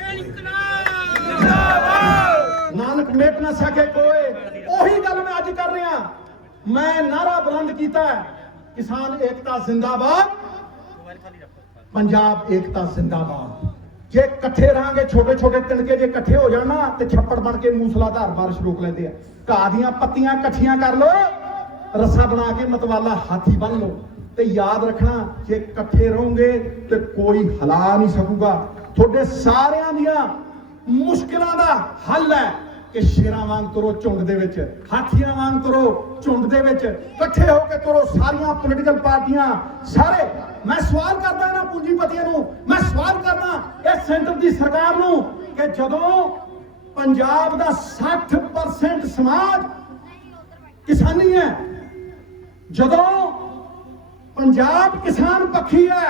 ਨਾਨਕ ਮੇਟ ਨਾ ਸਕੇ ਕੋਏ। ਉਹੀ ਗੱਲ ਮੈਂ ਅੱਜ ਕਰ ਰਿਹਾ, ਮੈਂ ਨਾਰਾ ਬੁਲੰਦ ਕੀਤਾ, ਕਿਸਾਨ ਏਕਤਾ ਜ਼ਿੰਦਾਬਾਦ, ਪੰਜਾਬ ਏਕਤਾ ਜ਼ਿੰਦਾਬਾਦ। ਜੇ ਇਕੱਠੇ ਰਹਾਂਗੇ, ਛੋਟੇ ਛੋਟੇ ਤਿਣਕੇ ਜੇ ਇਕੱਠੇ ਹੋ ਜਾਣ ਨਾ ਤੇ ਛੱਪੜ ਬਣ ਕੇ ਮੂਸਲਾਧਾਰ ਬਾਰਿਸ਼ ਰੋਕ ਲੈਂਦੇ ਆ। ਘਾਹ ਦੀਆਂ ਪੱਤੀਆਂ ਇਕੱਠੀਆਂ ਕਰ ਲੋ, ਰੱਸਾ ਬਣਾ ਕੇ ਮਤਵਾਲਾ ਹਾਥੀ ਬੰਨ ਲੋ। ਤੇ ਯਾਦ ਰੱਖਣਾ, ਜੇ ਇਕੱਠੇ ਰਹੋਗੇ ਤੇ ਕੋਈ ਹਿਲਾ ਨਹੀਂ ਸਕੂਗਾ। ਤੁਹਾਡੇ ਸਾਰਿਆਂ ਦੀਆਂ ਮੁਸ਼ਕਿਲਾਂ ਦਾ ਹੱਲ ਹੈ ਕਿ ਸ਼ੇਰਾਂ ਵਾਂਗ ਤੁਰੋ ਝੁੰਡ ਦੇ ਵਿੱਚ, ਹਾਥੀਆਂ ਵਾਂਗ ਤੁਰੋ ਝੁੰਡ ਦੇ ਵਿੱਚ, ਇਕੱਠੇ ਹੋ ਕੇ ਤੁਰੋ। ਸਾਰੀਆਂ ਪੋਲੀਟੀਕਲ ਪਾਰਟੀਆਂ, ਸਾਰੇ, ਮੈਂ ਸਵਾਲ ਕਰਦਾ ਇਹਨਾਂ ਪੂੰਜੀਪਤੀਆਂ ਨੂੰ, ਮੈਂ ਸਵਾਲ ਕਰਦਾ ਇਸ ਸੈਂਟਰ ਦੀ ਸਰਕਾਰ ਨੂੰ ਕਿ ਜਦੋਂ ਪੰਜਾਬ ਦਾ 60% ਸਮਾਜ ਕਿਸਾਨੀ ਹੈ, ਜਦੋਂ ਪੰਜਾਬ ਕਿਸਾਨ ਪੱਖੀ ਹੈ,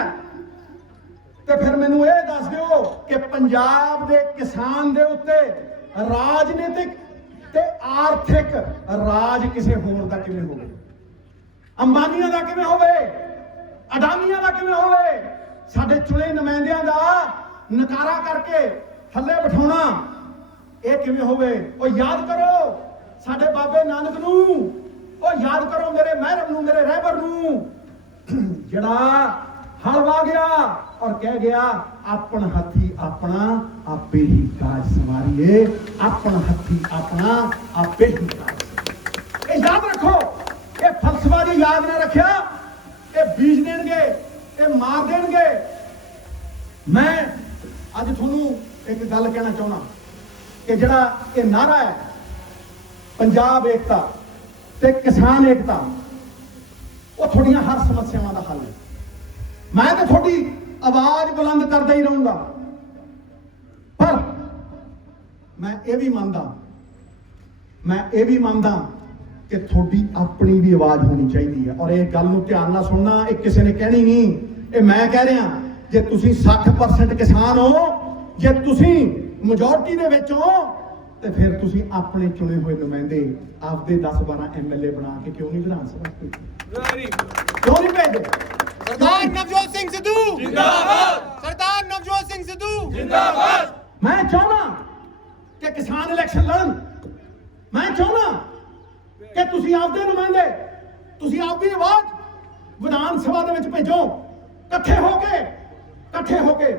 ਤੇ ਫਿਰ ਮੈਨੂੰ ਇਹ ਦੱਸ ਦਿਓ ਕਿ ਪੰਜਾਬ ਦੇ ਕਿਸਾਨ ਦੇ ਉੱਤੇ ਰਾਜਨੀਤਿਕ ਤੇ ਆਰਥਿਕ ਰਾਜ ਕਿਸੇ ਹੋਰ ਦਾ ਕਿਵੇਂ ਹੋਵੇ? ਅੰਬਾਨੀਆਂ ਦਾ ਕਿਵੇਂ ਹੋਵੇ? ਅਡਾਨੀਆਂ ਦਾ ਕਿਵੇਂ ਹੋਵੇ? ਸਾਡੇ ਚੁਣੇ ਨੁਮਾਇੰਦਿਆਂ ਦਾ ਨਕਾਰਾ ਕਰਕੇ ਥੱਲੇ ਬਿਠਾਉਣਾ, ਇਹ ਕਿਵੇਂ ਹੋਵੇ? ਉਹ ਯਾਦ ਕਰੋ ਸਾਡੇ ਬਾਬੇ ਨਾਨਕ ਨੂੰ, ਉਹ ਯਾਦ ਕਰੋ ਮੇਰੇ ਮਹਿਰਮ ਨੂੰ, ਮੇਰੇ ਰਹਿਬਰ ਨੂੰ, ਜਿਹੜਾ ਹਲ ਵਾ ਗਿਆ ਔਰ ਕਹਿ ਗਿਆ ਆਪਣ ਹੱਥੀ ਆਪਣਾ ਆਪੇ ਹੀ ਕਾਜ ਸਵਾਰੀਏ, ਆਪਣ ਹੱਥੀ ਆਪਣਾ ਆਪੇ ਹੀ ਕਾਜ। ਇਹ ਯਾਦ ਰੱਖੋ, ਇਹ ਫਲਸਫਾ ਜੇ ਯਾਦ ਨਾ ਰੱਖਿਆ, ਇਹ ਬੀਜ ਦੇਣਗੇ, ਇਹ ਮਾਰ ਦੇਣਗੇ। ਮੈਂ ਅੱਜ ਤੁਹਾਨੂੰ ਇੱਕ ਗੱਲ ਕਹਿਣਾ ਚਾਹੁੰਦਾ ਕਿ ਜਿਹੜਾ ਇਹ ਨਾਰਾ ਹੈ ਪੰਜਾਬ ਏਕਤਾ ਤੇ ਕਿਸਾਨ ਏਕਤਾ, ਉਹ ਤੁਹਾਡੀਆਂ ਹਰ ਸਮੱਸਿਆਵਾਂ ਦਾ ਹੱਲ ਹੈ। ਮੈਂ ਤਾਂ ਤੁਹਾਡੀ ਆਵਾਜ਼ ਬੁਲੰਦ ਕਰਦਾ ਹੀ ਰਹੂੰਗਾ, ਪਰ ਮੈਂ ਇਹ ਵੀ ਮੰਨਦਾ ਕਿ ਤੁਹਾਡੀ ਆਪਣੀ ਵੀ ਆਵਾਜ਼ ਹੋਣੀ ਚਾਹੀਦੀ ਹੈ। ਔਰ ਇਹ ਗੱਲ ਨੂੰ ਧਿਆਨ ਨਾਲ ਸੁਣਨਾ, ਇਹ ਕਿਸੇ ਨੇ ਕਹਿਣੀ ਨਹੀਂ, ਇਹ ਮੈਂ ਕਹਿ ਰਿਹਾ। ਜੇ ਤੁਸੀਂ 60% ਕਿਸਾਨ ਹੋ, ਜੇ ਤੁਸੀਂ ਮੈਜੋਰਟੀ ਦੇ ਵਿੱਚ ਹੋ, ਤੇ ਫਿਰ ਤੁਸੀਂ ਆਪਣੇ ਚੁਣੇ ਹੋਏ ਨੁਮਾਇੰਦੇ ਆਪਦੇ 10-12 ਐਮਐਲਏ ਬਣਾ ਕੇ ਕਿਉਂ ਨਹੀਂ ਵਿਧਾਨ ਸਭਾ ਕਿਉਂ ਨਹੀਂ ਭੇਜਦੇ? ਸਰਦਾਰ ਨਵਜੋਤ ਸਿੰਘ ਸਿੱਧੂ ਜਿੰਦਾਬਾਦ, ਸਰਦਾਰ ਨਵਜੋਤ ਸਿੰਘ ਸਿੱਧੂ ਜਿੰਦਾਬਾਦ। ਮੈਂ ਚਾਹੁੰਦਾ ਕਿ ਕਿਸਾਨ ਇਲੈਕਸ਼ਨ ਲੜਨ, ਮੈਂ ਚਾਹੁੰਦਾ ਕਿ ਤੁਸੀਂ ਆਪਦੇ ਨੁਮਾਇੰਦੇ, ਤੁਸੀਂ ਆਪਦੀ ਆਵਾਜ਼ ਵਿਧਾਨ ਸਭਾ ਦੇ ਵਿੱਚ ਭੇਜੋ, ਇਕੱਠੇ ਹੋ ਕੇ।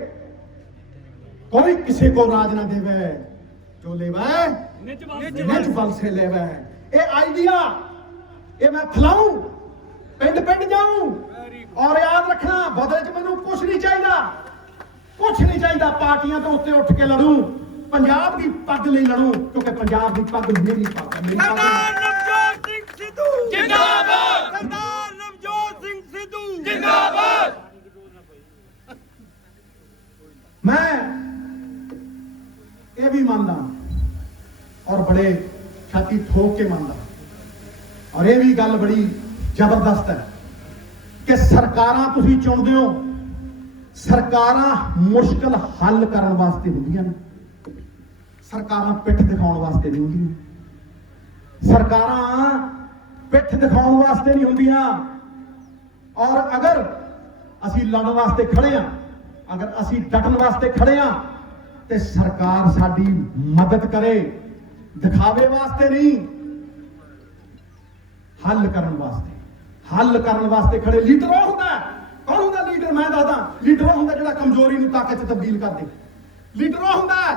ਕੋਈ ਕਿਸੇ को राज ना देवे, जो लेवे निज बल से लेवे। ये आइडिया ये मैं फैलाऊं, पिंड जाऊं, और याद रखना बदले च मैनू कुछ नहीं चाहिए। पार्टियां तो उत्ते उठ के लड़ूं, पंजाब की पग ਲਈ लड़ूं, क्योंकि पंजाब की पग मेरी पग है। सरदार नवजोत सिंह सिद्धू जिंदाबाद, सरदार नवजोत सिंह सिद्धू जिंदाबाद। मैं ये भी मानता और बड़े छाती ठोक के मानता, और ये भी गल बड़ी जबरदस्त है कि सरकारां तुसीं चुनदे हो, सरकारां मुश्किल हल करन वास्ते हुंदियां ने, सरकारां पिठ दिखाउण वास्ते नहीं हुंदियां। सरकारां पिठ दिखाउण वास्ते नहीं हुंदियां। और अगर असीं लड़न वास्ते खड़े हां, अगर असीं डटन वास्ते खड़े हां, ते सरकार साडी मदद करे, दिखावे वास्ते नहीं, हल करन वास्ते खड़े। लीडर वो हुंदा है, कौन हुंदा लीडर? मैं दसदा, लीडर वो हुंदा जिहड़ा कमजोरी नूं ताकत च तब्दील कर दे। लीडर वो हुंदा है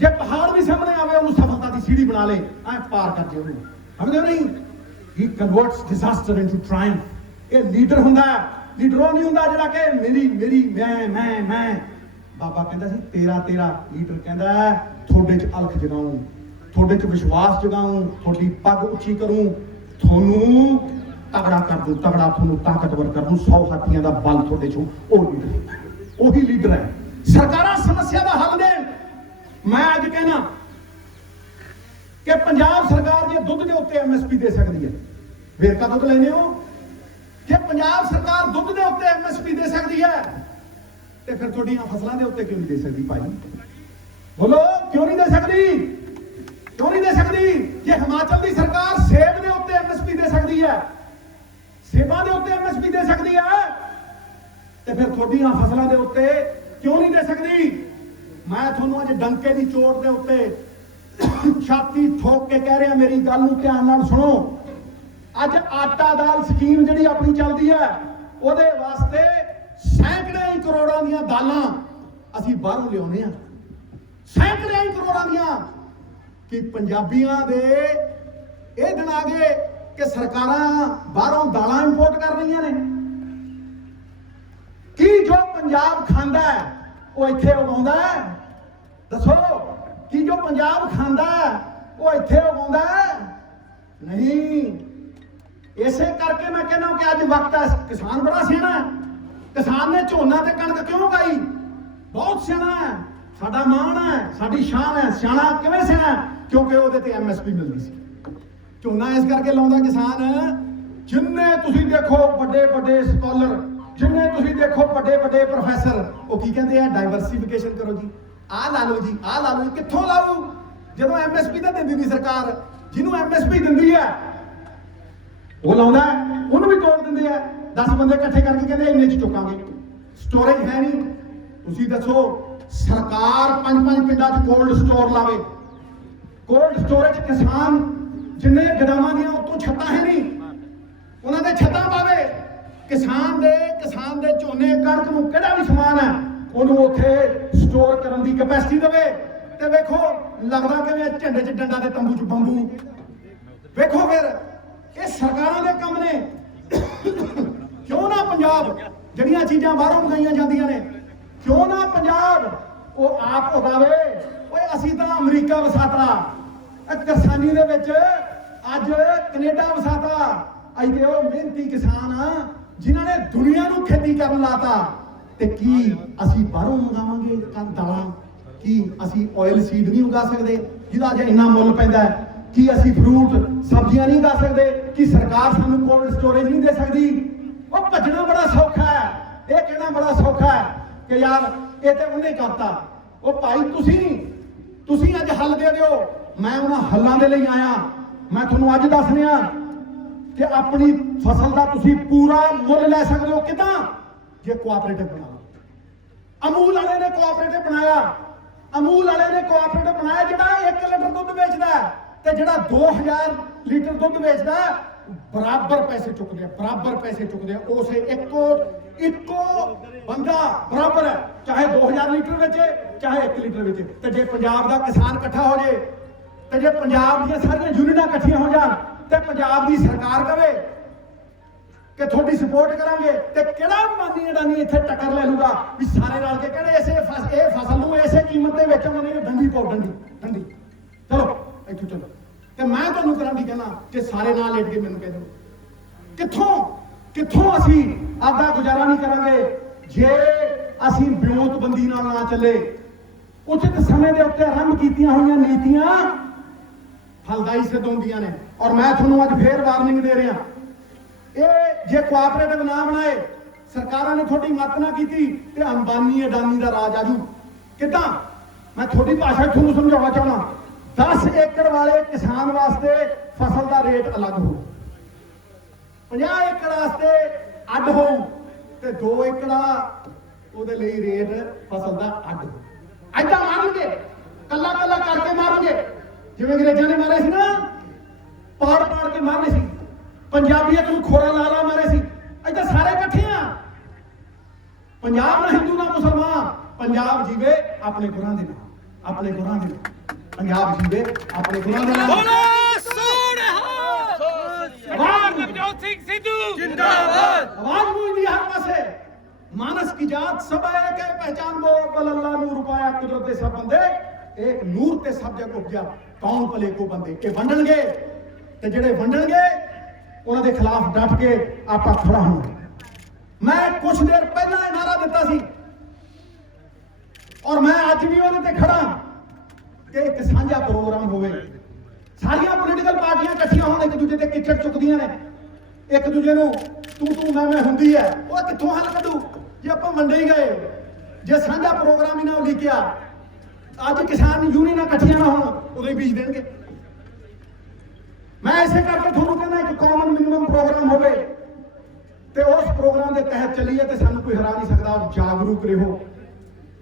जे पहाड़ भी सामने आवे उहनूं सफलता दी सीढ़ी बना ले, ऐ पार कर दे उहनूं, समझदे नहीं? ही कन्वर्ट्स डिजास्टर इनटू ट्रायम्फ। ये लीडर हुंदा है। लीडर वो नहीं हुंदा जिहड़ा कि मेरी मैं बाबा कहता सी तेरा। लीडर कहता है थोड़े च अलख जगाऊं, थोड़े च विश्वास जगाऊं, थोड़ी पग उच्ची करूं, थोनू तगड़ा कर दूं, तगड़ा थोनू ताकतवर कर दूं, 100 हाथियों का बल थोड़े चो। वही लीडर है। सरकारां समस्या का हल देन। मैं अज कहना कि पंजाब सरकार जे दुध के उत्ते MSP दे सकती है, वेरका दुध लेने हो, जे पंजाब सरकार दुध के उत्ते MSP दे सकती है, तो फिर थोड़ियां फसलों के उत्ते क्यों नहीं दे सकती? भाई बोलो, क्यों नहीं दे सकती? जे हिमाचल की सरकार सेब के उत्ते MSP दे सकती है, सेबां के उत्ते MSP दे सकती है, तो फिर थोड़ियां फसलों के उत्ते क्यों नहीं दे सकती? मैं थोनों अज डंके की चोट के उत्ते छाती ठोक के कह रहा, मेरी गल नूं ध्यान नाल सुनो। अज आटा दाल स्कीम जिहड़ी अपनी चलती है, ਉਹਦੇ वास्ते सैकड़े ही करोड़ों ਦੀਆਂ दालां ਅਸੀਂ ਬਾਹਰੋਂ ਲਿਆਉਂਦੇ ਆ, सैकड़े ही करोड़ों ਦੀਆਂ। कि पंजाबियों दे ਇਹ ਦਿਨ आ गए कि सरकारां बाहरों दालां इंपोर्ट कर रही ने। की जो पंजाब खांदा है वो इत्थे उगाउंदा है? दसो, की जो पंजाब खांदा है वो इत्थे उगाउंदा है? नहीं। इसे करके मैं कहना कि अज वक्त है, किसान बड़ा सियाणा है। किसान ने झोना ते कणक क्यों उगाई? बहुत सियाणा है, साडा मान है, साडी शान है। सियाणा किवें सियाणा? क्योंकि ਉਹਦੇ ਤੇ MSP ਮਿਲਦੀ ਸੀ। ਝੋਨਾ ਇਸ ਕਰਕੇ ਲਾਉਂਦਾ ਕਿਸਾਨ, ਜਿੰਨੇ ਤੁਸੀਂ ਦੇਖੋ ਵੱਡੇ ਸਕਾਲਰ, ਜਿੰਨੇ ਤੁਸੀਂ ਦੇਖੋ ਵੱਡੇ ਪ੍ਰੋਫੈਸਰ, ਉਹ ਕੀ ਕਹਿੰਦੇ ਆ? ਡਾਈਵਰਸਿਫਿਕੇਸ਼ਨ ਕਰੋ ਜੀ, ਆਹ ਲਾ ਲਓ ਜੀ, ਆਹ ਲਾ ਲਓ ਜੀ। ਕਿੱਥੋਂ ਲਾਊ ਜਦੋਂ MSP ਤਾਂ ਦਿੰਦੀ ਨਹੀਂ ਸਰਕਾਰ? ਜਿਹਨੂੰ MSP ਦਿੰਦੀ ਹੈ ਉਹ ਲਾਉਂਦਾ, ਉਹਨੂੰ ਵੀ ਤੋੜ ਦਿੰਦੇ ਆ। 10 ਬੰਦੇ ਇਕੱਠੇ ਕਰਕੇ ਕਹਿੰਦੇ ਇੰਨੇ ਚ ਚੁੱਕਾਂਗੇ। ਸਟੋਰੇਜ ਹੈ ਨਹੀਂ। ਤੁਸੀਂ ਦੱਸੋ, ਸਰਕਾਰ 5 ਪਿੰਡਾਂ 'ਚ ਕੋਲਡ ਸਟੋਰ ਲਾਵੇ, ਕੋਲਡ ਸਟੋਰੇਜ ਕਿਸਾਨ ਜਿੰਨੇ ਗਦਾਮਾਂ ਦੀਆਂ ਉੱਤੋਂ ਛੱਤਾਂ ਹੈ ਨਹੀਂ, ਉਹਨਾਂ ਦੇ ਛੱਤਾਂ ਪਾਵੇ। ਕਿਸਾਨ ਦੇ ਝੋਨੇ ਕਣਕ ਨੂੰ ਕਿਹੜਾ ਵੀ ਸਮਾਨ ਹੈ ਉਹਨੂੰ ਉੱਥੇ ਸਟੋਰ ਕਰਨ ਦੀ ਕੈਪੈਸਿਟੀ ਦੇਵੇ। ਤੇ ਵੇਖੋ ਲੱਗਦਾ ਕਿਵੇਂ ਝੰਡੇ 'ਚ ਡੰਡਾ ਤੇ ਤੰਬੂ 'ਚ ਬੰਬੂ। ਵੇਖੋ ਫਿਰ ਇਹ ਸਰਕਾਰਾਂ ਦੇ ਕੰਮ ਨੇ। ਕਿਉਂ ਨਾ ਪੰਜਾਬ ਜਿਹੜੀਆਂ ਚੀਜ਼ਾਂ ਬਾਹਰੋਂ ਮੰਗਾਈਆਂ ਜਾਂਦੀਆਂ ਨੇ, ਕਿਉਂ ਨਾ ਪੰਜਾਬ ਉਹ ਆਪ ਉਗਾਵੇ। ਓਏ ਅਸੀਂ ਤਾਂ ਅਮਰੀਕਾ ਵਸਾਤਾ, ਕਿਸਾਨੀ ਦੇ ਵਿੱਚ ਅੱਜ ਕੈਨੇਡਾ ਵਸਾਤਾ। ਅੱਜ ਦੇ ਉਹ ਮਿਹਨਤੀ ਕਿਸਾਨ ਆ ਜਿਨ੍ਹਾਂ ਨੇ ਦੁਨੀਆ ਨੂੰ ਖੇਤੀ ਕਰਨ ਲਾਤਾ। ਤੇ ਕੀ ਅਸੀਂ ਬਾਹਰੋਂ ਮੰਗਾਵਾਂਗੇ ਦਾਲਾਂ? ਕੀ ਅਸੀਂ ਆਇਲ ਸੀਡ ਨਹੀਂ ਉਗਾ ਸਕਦੇ ਜਿਹਦਾ ਅੱਜ ਇੰਨਾ ਮੁੱਲ ਪੈਂਦਾ ਹੈ? कि ਅਸੀਂ ਫਰੂਟ ਸਬਜ਼ੀਆਂ ਨਹੀਂ ਖਾ ਸਕਦੇ, ਕਿ ਸਰਕਾਰ ਸਾਨੂੰ ਕੋਲਡ ਸਟੋਰੇਜ ਨਹੀਂ ਦੇ ਸਕਦੀ। ਉਹ ਭੱਜਣਾ ਬੜਾ ਸੌਖਾ ਹੈ, ਇਹ ਕਹਿਣਾ ਬੜਾ ਸੌਖਾ ਹੈ ਕਿ ਯਾਰ ਇਹ ਤੇ ਉਹਨੇ ਕਰਤਾ। ਉਹ ਭਾਈ ਤੁਸੀਂ ਅੱਜ ਹੱਲ ਦੇ ਦਿਓ। ਮੈਂ ਉਹਨਾਂ ਹੱਲਾਂ ਦੇ ਲਈ ਆਇਆ। ਮੈਂ ਤੁਹਾਨੂੰ ਅੱਜ ਦੱਸ ਰਿਹਾ ਕਿ ਆਪਣੀ ਫਸਲ ਦਾ ਤੁਸੀਂ ਪੂਰਾ ਮੁੱਲ ਲੈ ਸਕਦੇ ਹੋ। ਕਿਦਾਂ? ਜੇ ਕੋਆਪਰੇਟਿਵ ਬਣਾਓ। ਅਮੂਲ ਵਾਲੇ ਨੇ ਕੋਆਪਰੇਟਿਵ ਬਣਾਇਆ। ਅਮੂਲ ਵਾਲੇ ਨੇ ਕੋਆਪਰੇਟਿਵ ਬਣਾਇਆ ਜਿਹੜਾ 1 ਲੀਟਰ ਦੁੱਧ ਵੇਚਦਾ ਹੈ ਤੇ ਜਿਹੜਾ 2000 ਲੀਟਰ ਦੁੱਧ ਵੇਚਦਾ ਹੈ, ਬਰਾਬਰ ਪੈਸੇ ਚੁੱਕਦੇ ਆ, ਬਰਾਬਰ ਪੈਸੇ ਚੁੱਕਦੇ ਆ। ਉਸੇ ਇੱਕੋ ਬੰਦਾ ਬਰਾਬਰ ਹੈ, ਚਾਹੇ 2000 ਲੀਟਰ ਵੇਚੇ ਚਾਹੇ 1 ਲੀਟਰ ਵੇਚੇ। ਤੇ ਜੇ ਪੰਜਾਬ ਦਾ ਕਿਸਾਨ ਇਕੱਠਾ ਹੋ ਜੇ ਤੇ ਜੇ ਪੰਜਾਬ ਦੀਆਂ ਸਾਰੀਆਂ ਯੂਨੀਅਨਾਂ ਇਕੱਠੀਆਂ ਹੋ ਜਾਣ ਤੇ ਪੰਜਾਬ ਦੀ ਸਰਕਾਰ ਕਵੇ ਕਿ ਤੁਹਾਡੀ ਸਪੋਰਟ ਕਰਾਂਗੇ, ਤੇ ਕਿਹੜਾ ਮਾਨੀ ਅਡਾਨੀ ਇੱਥੇ ਟੱਕਰ ਲੈ ਲੂਗਾ ਵੀ ਸਾਰੇ ਰਲ ਕੇ ਕਹਿੰਦੇ ਇਹ ਫਸਲ ਨੂੰ ਇਸੇ ਕੀਮਤ ਤੇ ਵੇਚਾਂਗੇ। ਡੰਡੀ ਪਾਓ, ਡੰਡੀ ਚਲੋ ਇੱਥੋਂ ਚਲੋ। ਤੇ ਮੈਂ ਤੁਹਾਨੂੰ ਕਰਾਂਗੀ ਕਹਿਣਾ ਕਿ ਸਾਰੇ ਨਾਲ ਲੇਟ ਕੇ ਮੈਨੂੰ ਕਹਿ ਦਿਓ ਕਿੱਥੋਂ ਅਸੀਂ ਆਪਦਾ ਗੁਜ਼ਾਰਾ ਨਹੀਂ ਕਰਾਂਗੇ ਜੇ ਅਸੀਂ ਵਿਉਂਤਬੰਦੀ ਨਾਲ ਨਾ ਚੱਲੇ। ਉਚਿਤ ਸਮੇਂ ਦੇ ਉੱਤੇ ਆਰੰਭ ਕੀਤੀਆਂ ਹੋਈਆਂ ਨੀਤੀਆਂ ਫਲਦਾਈ ਸਿੱਧ ਹੁੰਦੀਆਂ ਨੇ। ਔਰ ਮੈਂ ਤੁਹਾਨੂੰ ਅੱਜ ਫੇਰ ਵਾਰਨਿੰਗ ਦੇ ਰਿਹਾ, ਇਹ ਜੇ ਕੋਆਪਰੇਟਿਵ ਨਾ ਬਣਾਏ, ਸਰਕਾਰਾਂ ਨੇ ਤੁਹਾਡੀ ਮਦਦ ਨਾ ਕੀਤੀ ਤੇ ਅੰਬਾਨੀ ਅਡਾਨੀ ਦਾ ਰਾਜ ਆਜੂ। ਕਿੱਦਾਂ? ਮੈਂ ਤੁਹਾਡੀ ਭਾਸ਼ਾ ਤੁਹਾਨੂੰ ਸਮਝਾਉਣਾ ਚਾਹੁੰਦਾ। 10 ਏਕੜ ਵਾਲੇ ਕਿਸਾਨ ਵਾਸਤੇ ਫਸਲ ਦਾ ਰੇਟ ਅਲੱਗ ਹੋਊ, 50 ਏਕੜ ਵਾਸਤੇ ਅੱਡ ਹੋਊ ਤੇ 2 ਏਕੜ ਉਹਦੇ ਲਈ ਰੇਟ ਫਸਲ ਦਾ ਅੱਡ ਹੋਊ। ਐਦਾਂ ਮਾਰਨਗੇ, ਕੱਲਾ ਕਰਕੇ ਮਾਰਨਗੇ, ਜਿਵੇਂ ਅੰਗਰੇਜ਼ਾਂ ਨੇ ਮਾਰੇ ਸੀ ਨਾ, ਪਾੜ ਕੇ ਮਾਰਨੇ ਸੀ। ਪੰਜਾਬੀਅਤ ਨੂੰ ਖੋਰਾ ਲਾ ਮਾਰੇ ਸੀ। ਐਦਾਂ ਸਾਰੇ ਇਕੱਠੇ ਆ। ਪੰਜਾਬ ਨਾ ਹਿੰਦੂ ਨਾ ਮੁਸਲਮਾਨ, ਪੰਜਾਬ ਜੀਵੇ ਆਪਣੇ ਗੁਰਾਂ ਦੇ ਨਾਲ, ਆਪਣੇ ਗੁਰਾਂ ਦੇ ਨਾਲ। ਪੰਜਾਬ ਜੀਵੇ ਆਪਣੇ ਗੁਰਾਂ ਦੇ ਨਾਲ। ਨਵਜੋਤ ਸਿੰਘ ਸਿੱਧੂ ਜਿੰਦਾਬਾਦ। आवाज गूंजती हर पासे। मानस की जात सब एक है, पहचान वो अव्वल अल्लाह नूर पाया कुदरत दे सब बंदे एक नूर ते सब जग उपजा कौन भले को बंदे। के वंडणगे ते ਜਿਹੜੇ ਵੰਡਣਗੇ ਉਹਨਾਂ ਦੇ ਖਿਲਾਫ ਡਟ ਕੇ ਆਪਾਂ ਖੜਾ ਹੋਣਾ। ਮੈਂ ਕੁਝ ਦੇਰ ਪਹਿਲਾਂ ਇਹ ਨਾਰਾ ਦਿੱਤਾ ਸੀ ਔਰ ਮੈਂ ਅੱਜ ਵੀ ਉਹਦੇ ਤੇ ਖੜਾ ਕਿ ਇੱਕ ਸਾਂਝਾ ਪ੍ਰੋਗਰਾਮ ਹੋਵੇ। ਸਾਰੀਆਂ ਪੋਲੀਟੀਕਲ ਪਾਰਟੀਆਂ ਇਕੱਠੀਆਂ ਹੋਣ, ਇੱਕ ਦੂਜੇ ਤੇ ਕਿੱਚੜ ਚੁੱਕਦੀਆਂ ਨੇ, ਇੱਕ ਦੂਜੇ ਨੂੰ ਤੂੰ ਮੈਂ ਹੁੰਦੀ ਹੈ। ਉਹ ਕਿੱਥੋਂ ਹੱਲ ਕੱਢੂ ਜੇ ਆਪਾਂ ਵੰਡੇ ਹੀ ਗਏ, ਜੇ ਸਾਂਝਾ ਪ੍ਰੋਗਰਾਮ ਹੀ ਨਾ ਲਿਖਿਆ। ਅੱਜ ਕਿਸਾਨ ਯੂਨੀਅਨਾਂ ਇਕੱਠੀਆਂ ਨਾ ਹੋਣ, ਉਦੋਂ ਹੀ ਬੀਜ ਦੇਣਗੇ। ਮੈਂ ਇਸੇ ਕਰਕੇ ਤੁਹਾਨੂੰ ਕਹਿੰਦਾ ਇੱਕ ਕਾਮਨ ਮਿਨੀਮਮ ਪ੍ਰੋਗਰਾਮ ਹੋਵੇ ਤੇ ਉਸ ਪ੍ਰੋਗਰਾਮ ਦੇ ਤਹਿਤ ਚੱਲੀਏ ਤੇ ਸਾਨੂੰ ਕੋਈ ਹਰਾ ਨਹੀਂ ਸਕਦਾ। ਔਰ ਜਾਗਰੂਕ ਰਹੋ।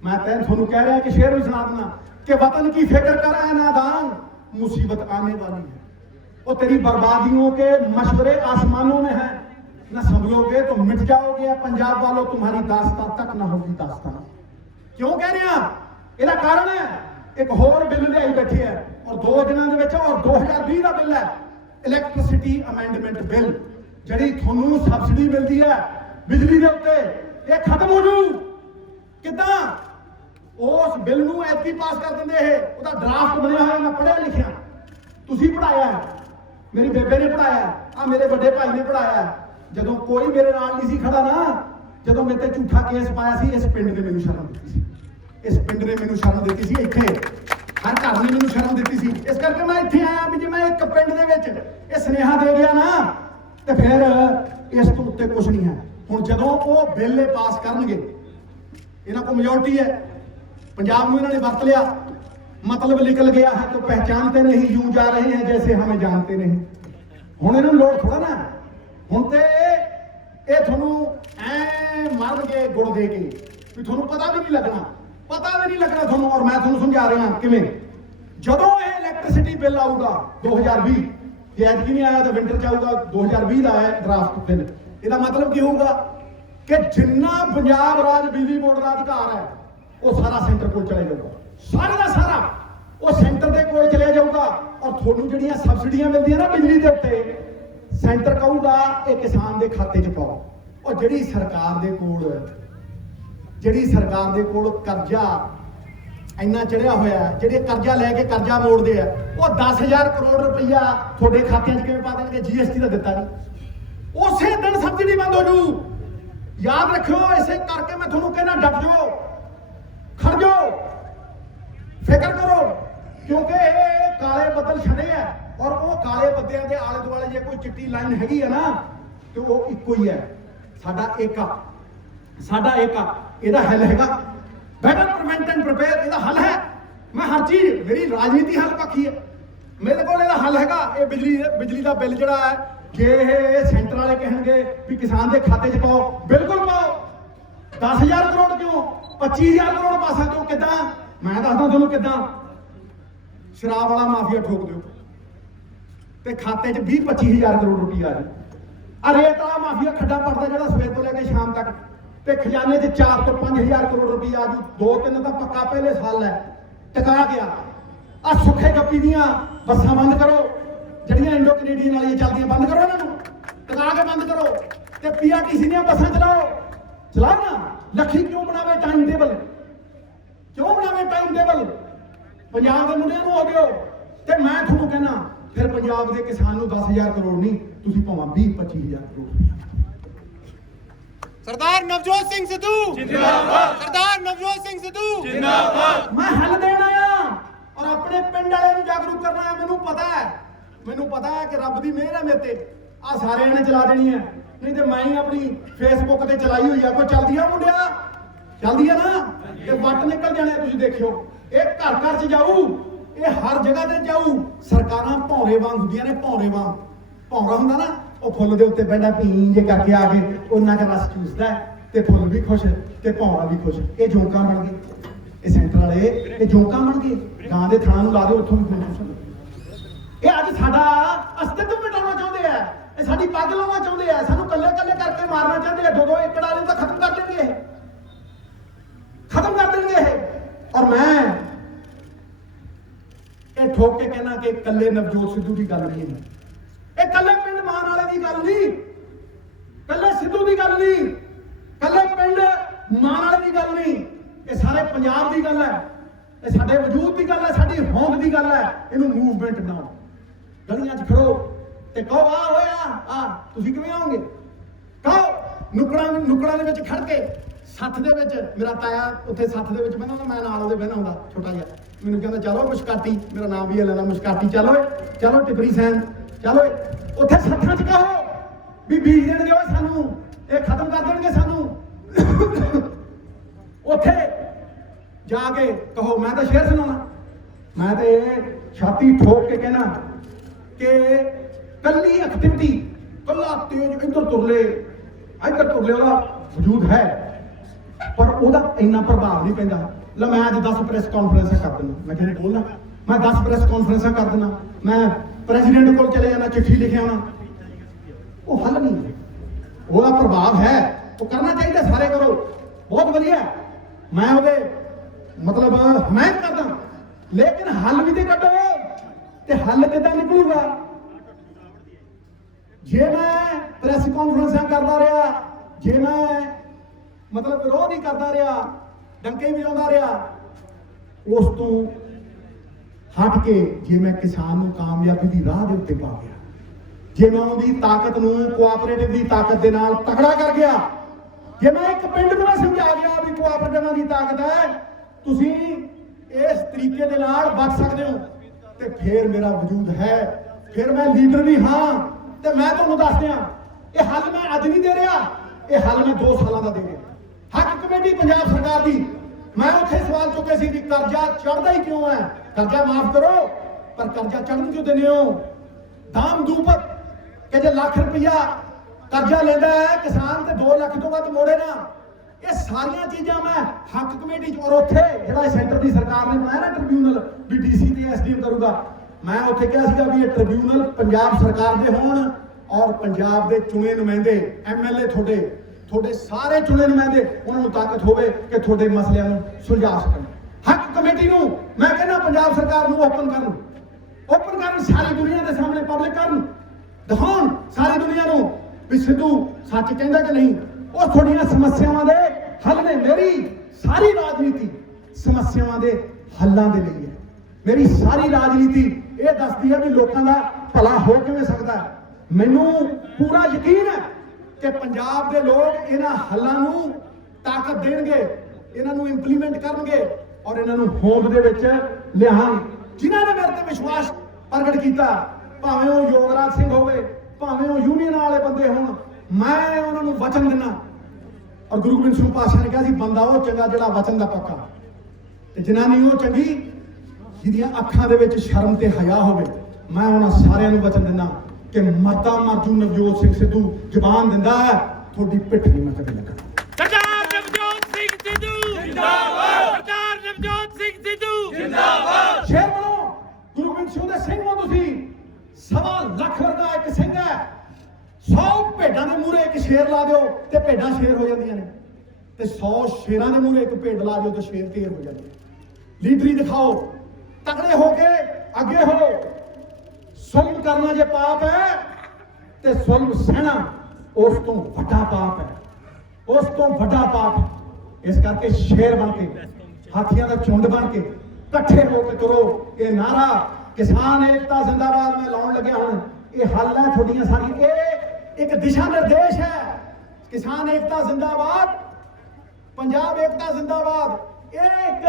ਮੈਂ ਤੁਹਾਨੂੰ ਕਹਿ ਰਿਹਾ ਕਿ ਸ਼ੇਰ ਵੀ ਸੁਣਾ ਦੇਣਾ कि वतन की फिक्र कर ऐ नादान, मुसीबत आने वाली है। वो तेरी बर्बादियों के मशवरे आसमानों में है, न संभलोगे तो मिट जाओगे। पंजाब वालों तुम्हारी दास्तां तक न होगी दास्तां। क्यों कह रहे हैं? ਇਹਦਾ ਕਾਰਨ ਹੈ ਇੱਕ ਹੋਰ ਬਿੱਲ ਲਿਆਈ ਬੈਠੀ ਹੈ ਔਰ 2 ਦਿਨਾਂ ਦੇ ਵਿੱਚ ਔਰ 2020 ਦਾ ਬਿੱਲ ਹੈ ਇਲੈਕਟ੍ਰਿਸਿਟੀ ਅਮੈਂਡਮੈਂਟ ਬਿੱਲ। ਜਿਹੜੀ ਤੁਹਾਨੂੰ ਸਬਸਿਡੀ ਮਿਲਦੀ ਹੈ ਬਿਜਲੀ ਦੇ ਉੱਤੇ, ਇਹ ਖਤਮ ਹੋ ਜੂ। ਕਿੱਦਾਂ? ਉਸ ਬਿੱਲ ਨੂੰ ਐਤਕੀ ਪਾਸ ਕਰ ਦਿੰਦੇ। ਇਹ ਉਹਦਾ ਡਰਾਫਟ ਬਣਿਆ ਹੋਇਆ, ਮੈਂ ਪੜ੍ਹਿਆ ਲਿਖਿਆ, ਤੁਸੀਂ ਪੜ੍ਹਾਇਆ, ਮੇਰੀ ਬੇਬੇ ਨੇ ਪੜ੍ਹਾਇਆ, ਆ ਮੇਰੇ ਵੱਡੇ ਭਾਈ ਨੇ ਪੜ੍ਹਾਇਆ। ਜਦੋਂ ਕੋਈ ਮੇਰੇ ਨਾਲ ਨਹੀਂ ਸੀ ਖੜਾ ਨਾ, ਜਦੋਂ ਮੇਰੇ ਤੇ ਝੂਠਾ ਕੇਸ ਪਾਇਆ ਸੀ, ਇਸ ਪਿੰਡ ਨੇ ਮੈਨੂੰ ਸ਼ਰਮ ਦਿੱਤੀ ਸੀ। ਇਸ ਪਿੰਡ ਨੇ ਮੈਨੂੰ ਸ਼ਰਮ ਦਿੱਤੀ ਸੀ। ਇੱਥੇ ਹਰ ਘਰ ਨੇ ਮੈਨੂੰ ਸ਼ਰਮ ਦਿੱਤੀ ਸੀ। ਇਸ ਕਰਕੇ ਮੈਂ ਇੱਥੇ ਆਇਆ ਵੀ ਜੇ ਮੈਂ ਇੱਕ ਪਿੰਡ ਦੇ ਵਿੱਚ ਇਹ ਸੁਨੇਹਾ ਦੇ ਗਿਆ ਨਾ ਤੇ ਫਿਰ ਇਸ ਤੋਂ ਉੱਤੇ ਕੁਝ ਨਹੀਂ ਹੈ। ਹੁਣ ਜਦੋਂ ਉਹ ਬਿੱਲ ਪਾਸ ਕਰਨਗੇ, ਇਹਨਾਂ ਕੋਲ ਮੈਜੋਰਟੀ ਹੈ, पंजाब में इन्होंने वरत लिया, मतलब निकल गया है तो पहचानते नहीं, यूं जा रहे हैं जैसे हमें जानते नहीं। हुण इन्होंने लोड़ थोड़ा ना, हुण ते ये थोनू ऐ मारनगे गुड़ दे के भी थोनू पता भी नहीं लगना, पता भी नहीं लगना थोनू। और मैं थोनू समझा रहा किवें, जदों ये इलैक्ट्रिसिटी बिल आऊगा 2020, ये अज भी नहीं आया तो विंटर च आऊगा, 2020 का आया ड्राफ्ट बिल। इसका मतलब की होगा कि जिन्ना पंजाब राज बिजली बोर्ड का अधिकार है वो सारा सेंटर कोल चले जाऊगा, सारा का सारा वो सेंटर के कोल चले जाऊगा। और थोनू जिहड़ियां सबसिडियां मिलदियां ना बिजली के उत्ते, सेंटर कहूगा ये किसान के खाते च पाओ। और जिहड़ी सरकार दे कोल कर्जा इन्ना चढ़िया होया, जिहड़े कर्जा लैके कर्जा मोड़ते हैं, वो 10,000 करोड़ रुपया थोड़े खात्यां च किवें पा देणगे? GST का दिता नहीं, उसे दिन सबसिडी बंद हो जू। याद रखियो, इसे करके मैं थोनू कहना डट जाओ, खड़ जाओ, फिक्र करो, क्योंकि काले बदल छड़े है। ਔਰ ਉਹ ਕਾਲੇ ਬੱਦਿਆਂ ਦੇ ਆਲੇ ਦੁਆਲੇ ਜੇ ਕੋਈ ਚਿੱਟੀ ਲਾਈਨ ਹੈਗੀ ਆ ਨਾ ਤੇ ਉਹ ਇੱਕੋ ਹੀ ਹੈ, ਸਾਡਾ ਏਕਾ। ਇਹਦਾ ਹੱਲ ਹੈਗਾ ਬੈਟਰ ਪ੍ਰੀਵੈਂਟ ਐਂਡ ਪ੍ਰਿਪੇਅਰ। ਇਹਦਾ ਹੱਲ ਹੈ, ਮੈਂ ਹਰ ਚੀਜ਼, ਮੇਰੀ ਰਾਜਨੀਤੀ ਹੱਲ ਪੱਖੀ ਹੈ, ਮੇਰੇ ਕੋਲ ਇਹਦਾ ਹੱਲ ਹੈਗਾ। ਇਹ ਬਿਜਲੀ ਦਾ ਬਿੱਲ ਜਿਹੜਾ ਹੈ, ਜੇ ਇਹ ਸੈਂਟਰ ਵਾਲੇ ਕਹਿਣਗੇ ਵੀ ਕਿਸਾਨ ਦੇ ਖਾਤੇ 'ਚ ਪਾਓ, ਬਿਲਕੁਲ ਪਾਓ। 10,000 ਕਰੋੜ ਕਿਉਂ, 25,000 ਕਰੋੜ ਪਾ ਸਕਦੇ ਹੋ। ਕਿੱਦਾਂ? ਮੈਂ ਦੱਸਦਾ ਤੁਹਾਨੂੰ ਕਿੱਦਾਂ। ਸ਼ਰਾਬ ਵਾਲਾ ਮਾਫੀਆ ਠੋਕ ਦਿਓ ਤੇ ਖਾਤੇ 'ਚ 20-25,000 ਕਰੋੜ ਰੁਪਈਆ ਆ ਜਾਏ। ਆ ਰੇਤ ਵਾਲਾ ਮਾਫੀਆ ਖੱਡਾ ਪੜਦਾ ਜਿਹੜਾ ਸਵੇਰ ਤੋਂ ਲੈ ਕੇ ਸ਼ਾਮ ਤੱਕ, ਤੇ ਖਜ਼ਾਨੇ 'ਚ 4 ਤੋਂ 5,000 ਕਰੋੜ ਰੁਪਈਆ ਆ ਜੂ। 2-3 ਤਾਂ ਪੱਕਾ ਪਹਿਲੇ ਸਾਲ ਹੈ, ਟਿਕਾ ਗਿਆ। ਆ ਸੁੱਖੇ ਗੱਪੀ ਦੀਆਂ ਬੱਸਾਂ ਬੰਦ ਕਰੋ, ਜਿਹੜੀਆਂ ਇੰਡੋ ਕੈਨੇਡੀਅਨ ਵਾਲੀਆਂ ਚੱਲਦੀਆਂ, ਬੰਦ ਕਰੋ ਇਹਨਾਂ ਨੂੰ, ਟਿਕਾ ਕੇ ਬੰਦ ਕਰੋ। ਤੇ ਪੀਆਰਟੀਸੀ ਦੀਆਂ ਬੱਸਾਂ ਚਲਾਓ ਨਾ। ਲੱਖੀ ਕਿਉਂ ਬਣਾਵੇ ਟਾਈਮ ਟੇਬਲ, ਪੰਜਾਬ ਦੇ ਮੁੰਡਿਆਂ ਨੂੰ ਹੋ ਦਿਓ। ਤੇ ਮੈਂ ਤੁਹਾਨੂੰ ਕਹਿਣਾ, ਫਿਰ ਪੰਜਾਬ ਦੇ ਕਿਸਾਨ ਨੂੰ 10,000 ਕਰੋੜ ਨਹੀਂ, ਤੁਸੀਂ ਭਾਵੇਂ 20-25,000 ਕਰੋੜ। ਸਰਦਾਰ ਨਵਜੋਤ ਸਿੰਘ ਸਿੱਧੂ ਜਿੰਦਾਬਾਦ, ਸਰਦਾਰ ਨਵਜੋਤ ਸਿੰਘ ਸਿੱਧੂ ਜਿੰਦਾਬਾਦ। ਮੈਂ ਹੱਲ ਦੇਣ ਆਇਆ ਔਰ ਆਪਣੇ ਪਿੰਡ ਵਾਲਿਆਂ ਨੂੰ ਜਾਗਰੂਕ ਕਰਨਾ ਹੈ। ਮੈਨੂੰ ਪਤਾ ਹੈ ਕਿ ਰੱਬ ਦੀ ਮਿਹਰ ਹੈ ਮੇਰੇ ਤੇ, ਆ ਸਾਰਿਆਂ ਨੇ ਚਲਾ ਦੇਣੀ ਹੈ, ਨਹੀਂ ਤੇ ਮੈਂ ਹੀ ਆਪਣੀ ਫੇਸਬੁੱਕ ਤੇ ਚਲਾਈ ਹੋਈ ਆ। ਕੋਈ ਚੱਲਦੀ ਆ ਮੁੰਡਿਆ, ਚੱਲਦੀ ਆ ਨਾ, ਤੇ ਵੱਟ ਨਿਕਲ ਜਾਣੇ। ਤੁਸੀਂ ਦੇਖਿਓ, ਇਹ ਘਰ ਘਰ 'ਚ ਜਾਊ, ਇਹ ਹਰ ਜਗ੍ਹਾ ਤੇ ਜਾਊ। ਸਰਕਾਰਾਂ ਭੌਰੇ ਵਾਂਗ ਹੁੰਦੀਆਂ ਨੇ, ਭੌਰਾ ਹੁੰਦਾ ਨਾ, ਉਹ ਫੁੱਲ ਦੇ ਉੱਤੇ ਬੈਠਾ ਪੀਂ ਜੇ ਕਰਕੇ ਆ ਕੇ ਉਹਨਾਂ ਦਾ ਰਸ ਚੂਸਦਾ ਤੇ ਫੁੱਲ ਵੀ ਖੁਸ਼ ਤੇ ਭੌਰਾ ਵੀ ਖੁਸ਼। ਇਹ ਜੋਕਾਂ ਬਣ ਗਏ, ਇਹ ਸੈਂਟਰ ਵਾਲੇ ਇਹ ਜੋਕਾਂ ਬਣ ਗਏ। ਗਾਂ ਦੇ ਥਾਂ ਨੂੰ ਲਾ ਦਿਓ, ਉੱਥੋਂ ਵੀ ਖੁਸ਼। ਇਹ ਅੱਜ ਸਾਡਾ ਅਸਤਿਤਵ ਮਿਟਾਉਣਾ ਚਾਹੁੰਦੇ ਆ, ਇਹ ਸਾਡੀ ਪੱਗ ਲਾਉਣਾ ਚਾਹੁੰਦੇ ਆ, ਸਾਨੂੰ ਕੱਲੇ ਕਰਕੇ ਮਾਰਨਾ ਚਾਹੁੰਦੇ ਆ। 2-2 ਏਕੜ ਵਾਲੇ ਨੂੰ ਤਾਂ ਖਤਮ ਕਰ ਦੇਣਗੇ ਇਹ। ਔਰ ਮੈਂ ਇਹ ਠੋਕ ਕੇ ਕਹਿਣਾ ਕਿ ਕੱਲੇ ਨਵਜੋਤ ਸਿੱਧੂ ਦੀ ਗੱਲ ਨਹੀਂ ਹੈ, ਇਹ ਕੱਲੇ ਪਿੰਡ ਮਾਨ ਵਾਲੇ ਦੀ ਗੱਲ ਨਹੀਂ, ਕੱਲੇ ਸਿੱਧੂ ਦੀ ਗੱਲ ਨਹੀਂ, ਕੱਲੇ ਪਿੰਡ ਮਾਨ ਵਾਲੇ ਦੀ ਗੱਲ ਨਹੀਂ, ਇਹ ਸਾਰੇ ਪੰਜਾਬ ਦੀ ਗੱਲ ਹੈ। ਇਹ ਸਾਡੇ ਵਜੂਦ ਦੀ ਗੱਲ ਹੈ, ਸਾਡੀ ਹੋਂਦ ਦੀ ਗੱਲ ਹੈ। ਇਹਨੂੰ ਮੂਵਮੈਂਟ ਬਣਾਓ, ਗਲੀਆਂ 'ਚ ਖੜੋ ਤੇ ਕਹੋ ਆ ਹੋਇਆ। ਤੁਸੀਂ ਕਿਵੇਂ ਆਓਗੇ? ਕਹੋ ਨੁਕੜਾਂ ਦੇ ਵਿੱਚ ਖੜ ਕੇ। ਸੱਥ ਦੇ ਵਿੱਚ ਮੇਰਾ ਤਾਇਆ ਉੱਥੇ ਸੱਥ ਦੇ ਵਿੱਚ ਬਹਿੰਦਾ, ਮੈਂ ਨਾਲ ਉਹਦੇ ਬਹਿਣਾ ਹੁੰਦਾ ਛੋਟਾ ਜਿਹਾ। ਮੈਨੂੰ ਕਹਿੰਦਾ ਚਲੋ ਮੁਸ਼ਕਾਟੀ, ਮੇਰਾ ਨਾਮ ਵੀ ਹੈ ਲੈਣਾ ਮੁਸ਼ਕਾਟੀ, ਚਲੋ ਟਿਪਰੀ ਸੈਨ, ਚਲੋ। ਉੱਥੇ ਸੱਥਾਂ 'ਚ ਕਹੋ ਵੀ ਬੀਜ ਦੇਣਗੇ ਓਏ ਸਾਨੂੰ, ਇਹ ਖਤਮ ਕਰ ਦੇਣਗੇ ਸਾਨੂੰ। ਉੱਥੇ ਜਾ ਕੇ ਕਹੋ, ਮੈਂ ਤਾਂ ਸ਼ੇਰ ਸੁਣਾਉਣਾ, ਮੈਂ ਤੇ ਛਾਤੀ ਠੋਕ ਕੇ ਕਹਿਣਾ ਕਿ ਕੱਲੀ ਐਕਟੀਵਿਟੀ, ਕੱਲਾ ਤੇਜ ਇੱਧਰ ਤੁਰਲੇ ਉਹਦਾ ਵਜੂਦ ਹੈ, ਪਰ ਉਹਦਾ ਇੰਨਾ ਪ੍ਰਭਾਵ ਨਹੀਂ ਪੈਂਦਾ। ਲੈ ਮੈਂ ਅੱਜ 10 ਪ੍ਰੈਸ ਕਾਨਫਰੰਸਾਂ ਕਰ ਦਿੰਦਾ, ਮੈਂ ਕਿਹਨੇ ਬੋਲਣਾ, ਮੈਂ 10 ਪ੍ਰੈਸ ਕਾਨਫਰੰਸਾਂ ਕਰ ਦਿੰਦਾ, ਮੈਂ ਪ੍ਰੈਜ਼ੀਡੈਂਟ ਕੋਲ ਚਲੇ ਜਾਣਾ, ਚਿੱਠੀ ਲਿਖਿਆ ਆਉਣਾ। ਉਹ ਹੱਲ ਨਹੀਂ, ਉਹਦਾ ਪ੍ਰਭਾਵ ਹੈ, ਉਹ ਕਰਨਾ ਚਾਹੀਦਾ, ਸਾਰੇ ਕਰੋ, ਬਹੁਤ ਵਧੀਆ। ਮੈਂ ਉਹਦੇ ਮਤਲਬ ਹਮਾਇਤ ਕਰਦਾ, ਲੇਕਿਨ ਹੱਲ ਵੀ ਤੇ ਕੱਢੋ। ਤੇ ਹੱਲ ਕਿੱਦਾਂ ਨਿਕਲੂਗਾ? ਜੇ ਮੈਂ ਪ੍ਰੈਸ ਕਾਨਫਰੰਸਾਂ ਕਰਦਾ ਰਿਹਾ, ਜੇ ਮੈਂ ਮਤਲਬ ਵਿਰੋਧ ਹੀ ਕਰਦਾ ਰਿਹਾ, ਡੰਕੇ ਵਜਾਉਂਦਾ ਰਿਹਾ, ਉਸ ਤੋਂ ਹਟ ਕੇ ਜੇ ਮੈਂ ਕਿਸਾਨ ਨੂੰ ਕਾਮਯਾਬੀ ਦੀ ਰਾਹ ਦੇ ਉੱਤੇ ਪਾ ਗਿਆ, ਜੇ ਮੈਂ ਉਹਦੀ ਤਾਕਤ ਨੂੰ ਕੋਆਪਰੇਟਿਵ ਦੀ ਤਾਕਤ ਦੇ ਨਾਲ ਤਕੜਾ ਕਰ ਗਿਆ, ਜੇ ਮੈਂ ਇੱਕ ਪਿੰਡ ਨੂੰ ਸਮਝਾ ਗਿਆ ਵੀ ਕੋਆਪਰੇਟਿਵਾਂ ਦੀ ਤਾਕਤ ਹੈ, ਤੁਸੀਂ ਇਸ ਤਰੀਕੇ ਦੇ ਨਾਲ ਬਚ ਸਕਦੇ ਹੋ, ਤੇ ਫਿਰ ਮੇਰਾ ਵਜੂਦ ਹੈ, ਫਿਰ ਮੈਂ ਲੀਡਰ ਵੀ ਹਾਂ। ਤੇ ਮੈਂ ਤੁਹਾਨੂੰ ਦੱਸ ਦਿਆਂ, ਇਹ ਹੱਲ ਮੈਂ ਅੱਜ ਨਹੀਂ ਦੇ ਰਿਹਾ, ਇਹ ਹੱਲ ਮੈਂ 2 ਸਾਲਾਂ ਦਾ ਦੇ ਰਿਹਾ। ਹੱਕ ਕਮੇਟੀ ਪੰਜਾਬ ਸਰਕਾਰ ਦੀ, ਮੈਂ ਉੱਥੇ ਸਵਾਲ ਚੁੱਕੇ ਸੀ ਵੀ ਕਰਜ਼ਾ ਚੜ੍ਹਦਾ ਹੀ ਕਿਉਂ ਹੈ, ਕਰਜ਼ਾ ਮਾਫ ਕਰੋ, ਪਰ ਕਰਜ਼ਾ ਚੜ੍ਹਨ ਕਿਉਂ ਦਿੰਦੇ ਹੋ? ਦਾਮ ਦੂਪਤ ਕਿ ਜੇ ਲੱਖ ਰੁਪਇਆ ਕਰਜ਼ਾ ਲੈਂਦਾ ਹੈ ਕਿਸਾਨ ਤੇ 2 ਲੱਖ ਤੋਂ ਵੱਧ ਮੋੜੇ ਨਾ। ਇਹ ਸਾਰੀਆਂ ਚੀਜ਼ਾਂ ਮੈਂ ਹੱਕ ਕਮੇਟੀ 'ਚ, ਔਰ ਉੱਥੇ ਜਿਹੜਾ ਸੈਂਟਰ ਦੀ ਸਰਕਾਰ ਨੇ ਬਣਾਇਆ ਨਾ ਟ੍ਰਿਬਿਊਨਲ ਵੀ ਡੀਸੀ ਤੇ ਐਸਡੀਐਮ ਕਰੂਗਾ, ਮੈਂ ਉੱਥੇ ਕਿਹਾ ਸੀਗਾ ਵੀ ਇਹ ਟ੍ਰਿਬਿਊਨਲ ਪੰਜਾਬ ਸਰਕਾਰ ਦੇ ਹੋਣ, ਔਰ ਪੰਜਾਬ ਦੇ ਚੁਣੇ ਨੁਮਾਇੰਦੇ ਐਮਐਲਏ ਤੁਹਾਡੇ ਸਾਰੇ ਚੁਣੇ ਨੁਮਾਇੰਦੇ, ਉਹਨਾਂ ਨੂੰ ਤਾਕਤ ਹੋਵੇ ਕਿ ਤੁਹਾਡੇ ਮਸਲਿਆਂ ਨੂੰ ਸੁਲਝਾ ਸਕਣ। ਹੱਕ ਕਮੇਟੀ ਨੂੰ ਮੈਂ ਕਹਿੰਦਾ ਪੰਜਾਬ ਸਰਕਾਰ ਨੂੰ ਓਪਨ ਕਰਨ, ਸਾਰੀ ਦੁਨੀਆ ਦੇ ਸਾਹਮਣੇ ਪਬਲਿਕ ਕਰਨ, ਦਿਖਾਉਣ ਸਾਰੀ ਦੁਨੀਆ ਨੂੰ ਵੀ ਸਿੱਧੂ ਸੱਚ ਕਹਿੰਦਾ ਕਿ ਨਹੀਂ। ਉਹ ਤੁਹਾਡੀਆਂ ਸਮੱਸਿਆਵਾਂ ਦੇ ਹੱਲ ਨੇ। ਮੇਰੀ ਸਾਰੀ ਰਾਜਨੀਤੀ ਸਮੱਸਿਆਵਾਂ ਦੇ ਹੱਲਾਂ ਦੇ ਲਈ ਹੈ। ਮੇਰੀ ਸਾਰੀ ਰਾਜਨੀਤੀ ਇਹ ਦੱਸਦੀ ਹੈ ਵੀ ਲੋਕਾਂ ਦਾ ਭਲਾ ਹੋ ਕਿਵੇਂ ਸਕਦਾ। ਮੈਨੂੰ ਪੂਰਾ ਯਕੀਨ ਹੈ ਕਿ ਪੰਜਾਬ ਦੇ ਲੋਕ ਇਹਨਾਂ ਹੱਲਾਂ ਨੂੰ ਤਾਕਤ ਦੇਣਗੇ, ਇਹਨਾਂ ਨੂੰ ਇੰਪਲੀਮੈਂਟ ਕਰਨਗੇ, ਔਰ ਇਹਨਾਂ ਨੂੰ ਹੋਂਦ ਦੇ ਵਿੱਚ ਲਿਆਉਣ। ਜਿਨ੍ਹਾਂ ਨੇ ਮੇਰੇ ਤੇ ਵਿਸ਼ਵਾਸ ਪ੍ਰਗਟ ਕੀਤਾ, ਭਾਵੇਂ ਉਹ ਯੋਗਰਾਜ ਸਿੰਘ ਹੋਵੇ, ਭਾਵੇਂ ਉਹ ਯੂਨੀਅਨ ਵਾਲੇ ਬੰਦੇ ਹੋਣ, ਮੈਂ ਉਹਨਾਂ ਨੂੰ ਵਚਨ ਦਿੰਦਾ। ਔਰ ਗੁਰੂ ਗੋਬਿੰਦ ਸਿੰਘ ਪਾਤਸ਼ਾਹ ਨੇ ਕਿਹਾ ਸੀ ਬੰਦਾ ਉਹ ਚੰਗਾ ਜਿਹੜਾ ਵਚਨ ਦਾ ਪੱਕਾ, ਤੇ ਜਨਾਨੀ ਉਹ ਚੰਗੀ ਜਿਹਦੀਆਂ ਅੱਖਾਂ ਦੇ ਵਿੱਚ ਸ਼ਰਮ ਤੇ ਹਯਾ ਹੋਵੇ। ਮੈਂ ਉਹਨਾਂ ਸਾਰਿਆਂ ਨੂੰ ਵਚਨ ਦਿੰਦਾ ਕਿ ਮਾਤਾ ਮਾਜੂ ਨਵਜੋਤ ਸਿੰਘ ਸਿੱਧੂ ਜ਼ਬਾਨ ਦਿੰਦਾ ਹੈ, ਤੁਹਾਡੀ ਪਿੱਠ ਨਹੀਂ ਮੈਂ ਕਦੇ ਲੱਗਣਾ। ਸਰਦਾਰ ਨਵਜੋਤ ਸਿੰਘ ਸਿੱਧੂ ਜਿੰਦਾਬਾਦ, ਸਰਦਾਰ ਨਵਜੋਤ ਸਿੰਘ ਸਿੱਧੂ ਜਿੰਦਾਬਾਦ। ਸ਼ੇਰ ਬਣੋ, ਗੁਰੂ ਗੋਬਿੰਦ ਸਿੰਘ ਦੇ ਸਿੰਘ ਹੋ ਤੁਸੀਂ। 1.25 ਲੱਖ ਵਰਗਾ ਇੱਕ ਸਿੰਘ ਹੈ, 100 ਭੇਡਾਂ ਦੇ ਮੂਹਰੇ ਇੱਕ ਸ਼ੇਰ ਲਾ ਦਿਓ ਤੇ ਭੇਡਾਂ ਸ਼ੇਰ ਹੋ ਜਾਂਦੀਆਂ ਨੇ, ਤੇ 100 ਸ਼ੇਰਾਂ ਦੇ ਮੂਹਰੇ ਇੱਕ ਭੇਡ ਲਾ ਦਿਓ ਤੇ ਸ਼ੇਰ ਢੇਰ ਹੋ ਜਾਂਦੇ ਨੇ। ਲੀਡਰੀ ਦਿਖਾਓ, ਤਗੜੇ ਹੋ ਕੇ ਅੱਗੇ ਹੋ। ਜ਼ੁਲਮ ਕਰਨਾ ਜੇ ਪਾਪ ਹੈ ਤੇ ਜ਼ੁਲਮ ਸਹਿਣਾ ਉਸ ਤੋਂ ਵੱਡਾ ਪਾਪ ਹੈ, ਉਸ ਤੋਂ ਵੱਡਾ ਪਾਪ। ਇਸ ਕਰਕੇ ਸ਼ੇਰ ਬਣ ਕੇ, ਹਾਥੀਆਂ ਦਾ ਝੁੰਡ ਬਣ ਕੇ ਇਕੱਠੇ ਹੋ ਕੇ ਤੁਰੋ। ਇਹ ਨਾਰਾ ਕਿਸਾਨ ਏਕਤਾ ਜ਼ਿੰਦਾਬਾਦ ਮੈਂ ਲਾਉਣ ਲੱਗਿਆ ਹੁਣ। ਇਹ ਹੱਲ ਹੈ ਤੁਹਾਡੀਆਂ ਸਾਰੀਆਂ, ਇਹ ਇੱਕ ਦਿਸ਼ਾ ਨਿਰਦੇਸ਼ ਹੈ। ਕਿਸਾਨ ਏਕਤਾ ਜ਼ਿੰਦਾਬਾਦ, ਪੰਜਾਬ ਏਕਤਾ ਜ਼ਿੰਦਾਬਾਦ, ਇਹ ਇੱਕ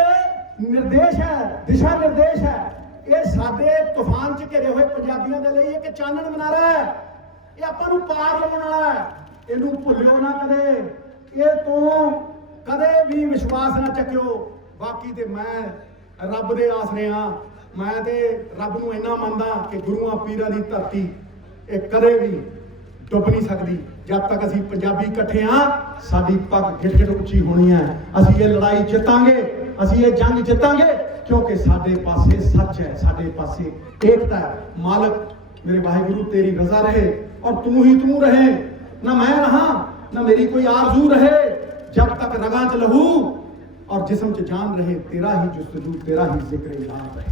ਨਿਰਦੇਸ਼ ਹੈ, ਦਿਸ਼ਾ ਨਿਰਦੇਸ਼ ਹੈ। ਇਹ ਸਾਡੇ ਤੂਫਾਨ 'ਚ ਘਿਰੇ ਹੋਏ ਪੰਜਾਬੀਆਂ ਦੇ ਲਈ ਇੱਕ ਚਾਨਣ ਮਨਾਰਾ ਹੈ। ਇਹ ਆਪਾਂ ਨੂੰ ਪਾਰ ਲਾਉਣ ਵਾਲਾ ਹੈ, ਇਹਨੂੰ ਭੁੱਲਿਓ ਨਾ ਕਦੇ। ਇਹ ਤੋਂ ਕਦੇ ਵੀ ਵਿਸ਼ਵਾਸ ਨਾ ਚੱਕਿਓ। ਬਾਕੀ ਤੇ ਮੈਂ ਰੱਬ ਦੇ ਆਸਰੇ ਹਾਂ। ਮੈਂ ਤੇ ਰੱਬ ਨੂੰ ਇੰਨਾ ਮੰਨਦਾ ਕਿ ਗੁਰੂਆਂ ਪੀਰਾਂ ਦੀ ਧਰਤੀ ਇਹ ਕਦੇ ਵੀ ਡੁੱਬ ਨਹੀਂ ਸਕਦੀ। ਜਦ ਤੱਕ ਅਸੀਂ ਪੰਜਾਬੀ ਇਕੱਠੇ ਹਾਂ, ਸਾਡੀ ਪੱਗ ਗਿੱਟ-ਗਿੱਟ ਉੱਚੀ ਹੋਣੀ ਹੈ। ਅਸੀਂ ਇਹ ਲੜਾਈ ਜਿੱਤਾਂਗੇ, ਅਸੀਂ ਇਹ ਜੰਗ ਜਿੱਤਾਂਗੇ, ਕਿਉਂਕਿ ਸਾਡੇ ਪਾਸੇ ਸੱਚ ਹੈ, ਸਾਡੇ ਪਾਸੇ ਏਕਤਾ ਹੈ। ਮਾਲਕ ਮੇਰੇ ਵਾਹਿਗੁਰੂ ਤੇਰੀ ਰਜ਼ਾ ਰਹੇ ਔਰ ਤੂੰ ਹੀ ਤੂੰ ਰਹੇ, ਨਾ ਮੈਂ ਰਹਾ ਨਾ ਮੇਰੀ ਕੋਈ ਆਰਜ਼ੂ ਰਹੇ। जब तक रगा च लहू और जिस्म च जान रहे, तेरा ही जुस्तजू, तेरा ही जिक्र इलाह रहे।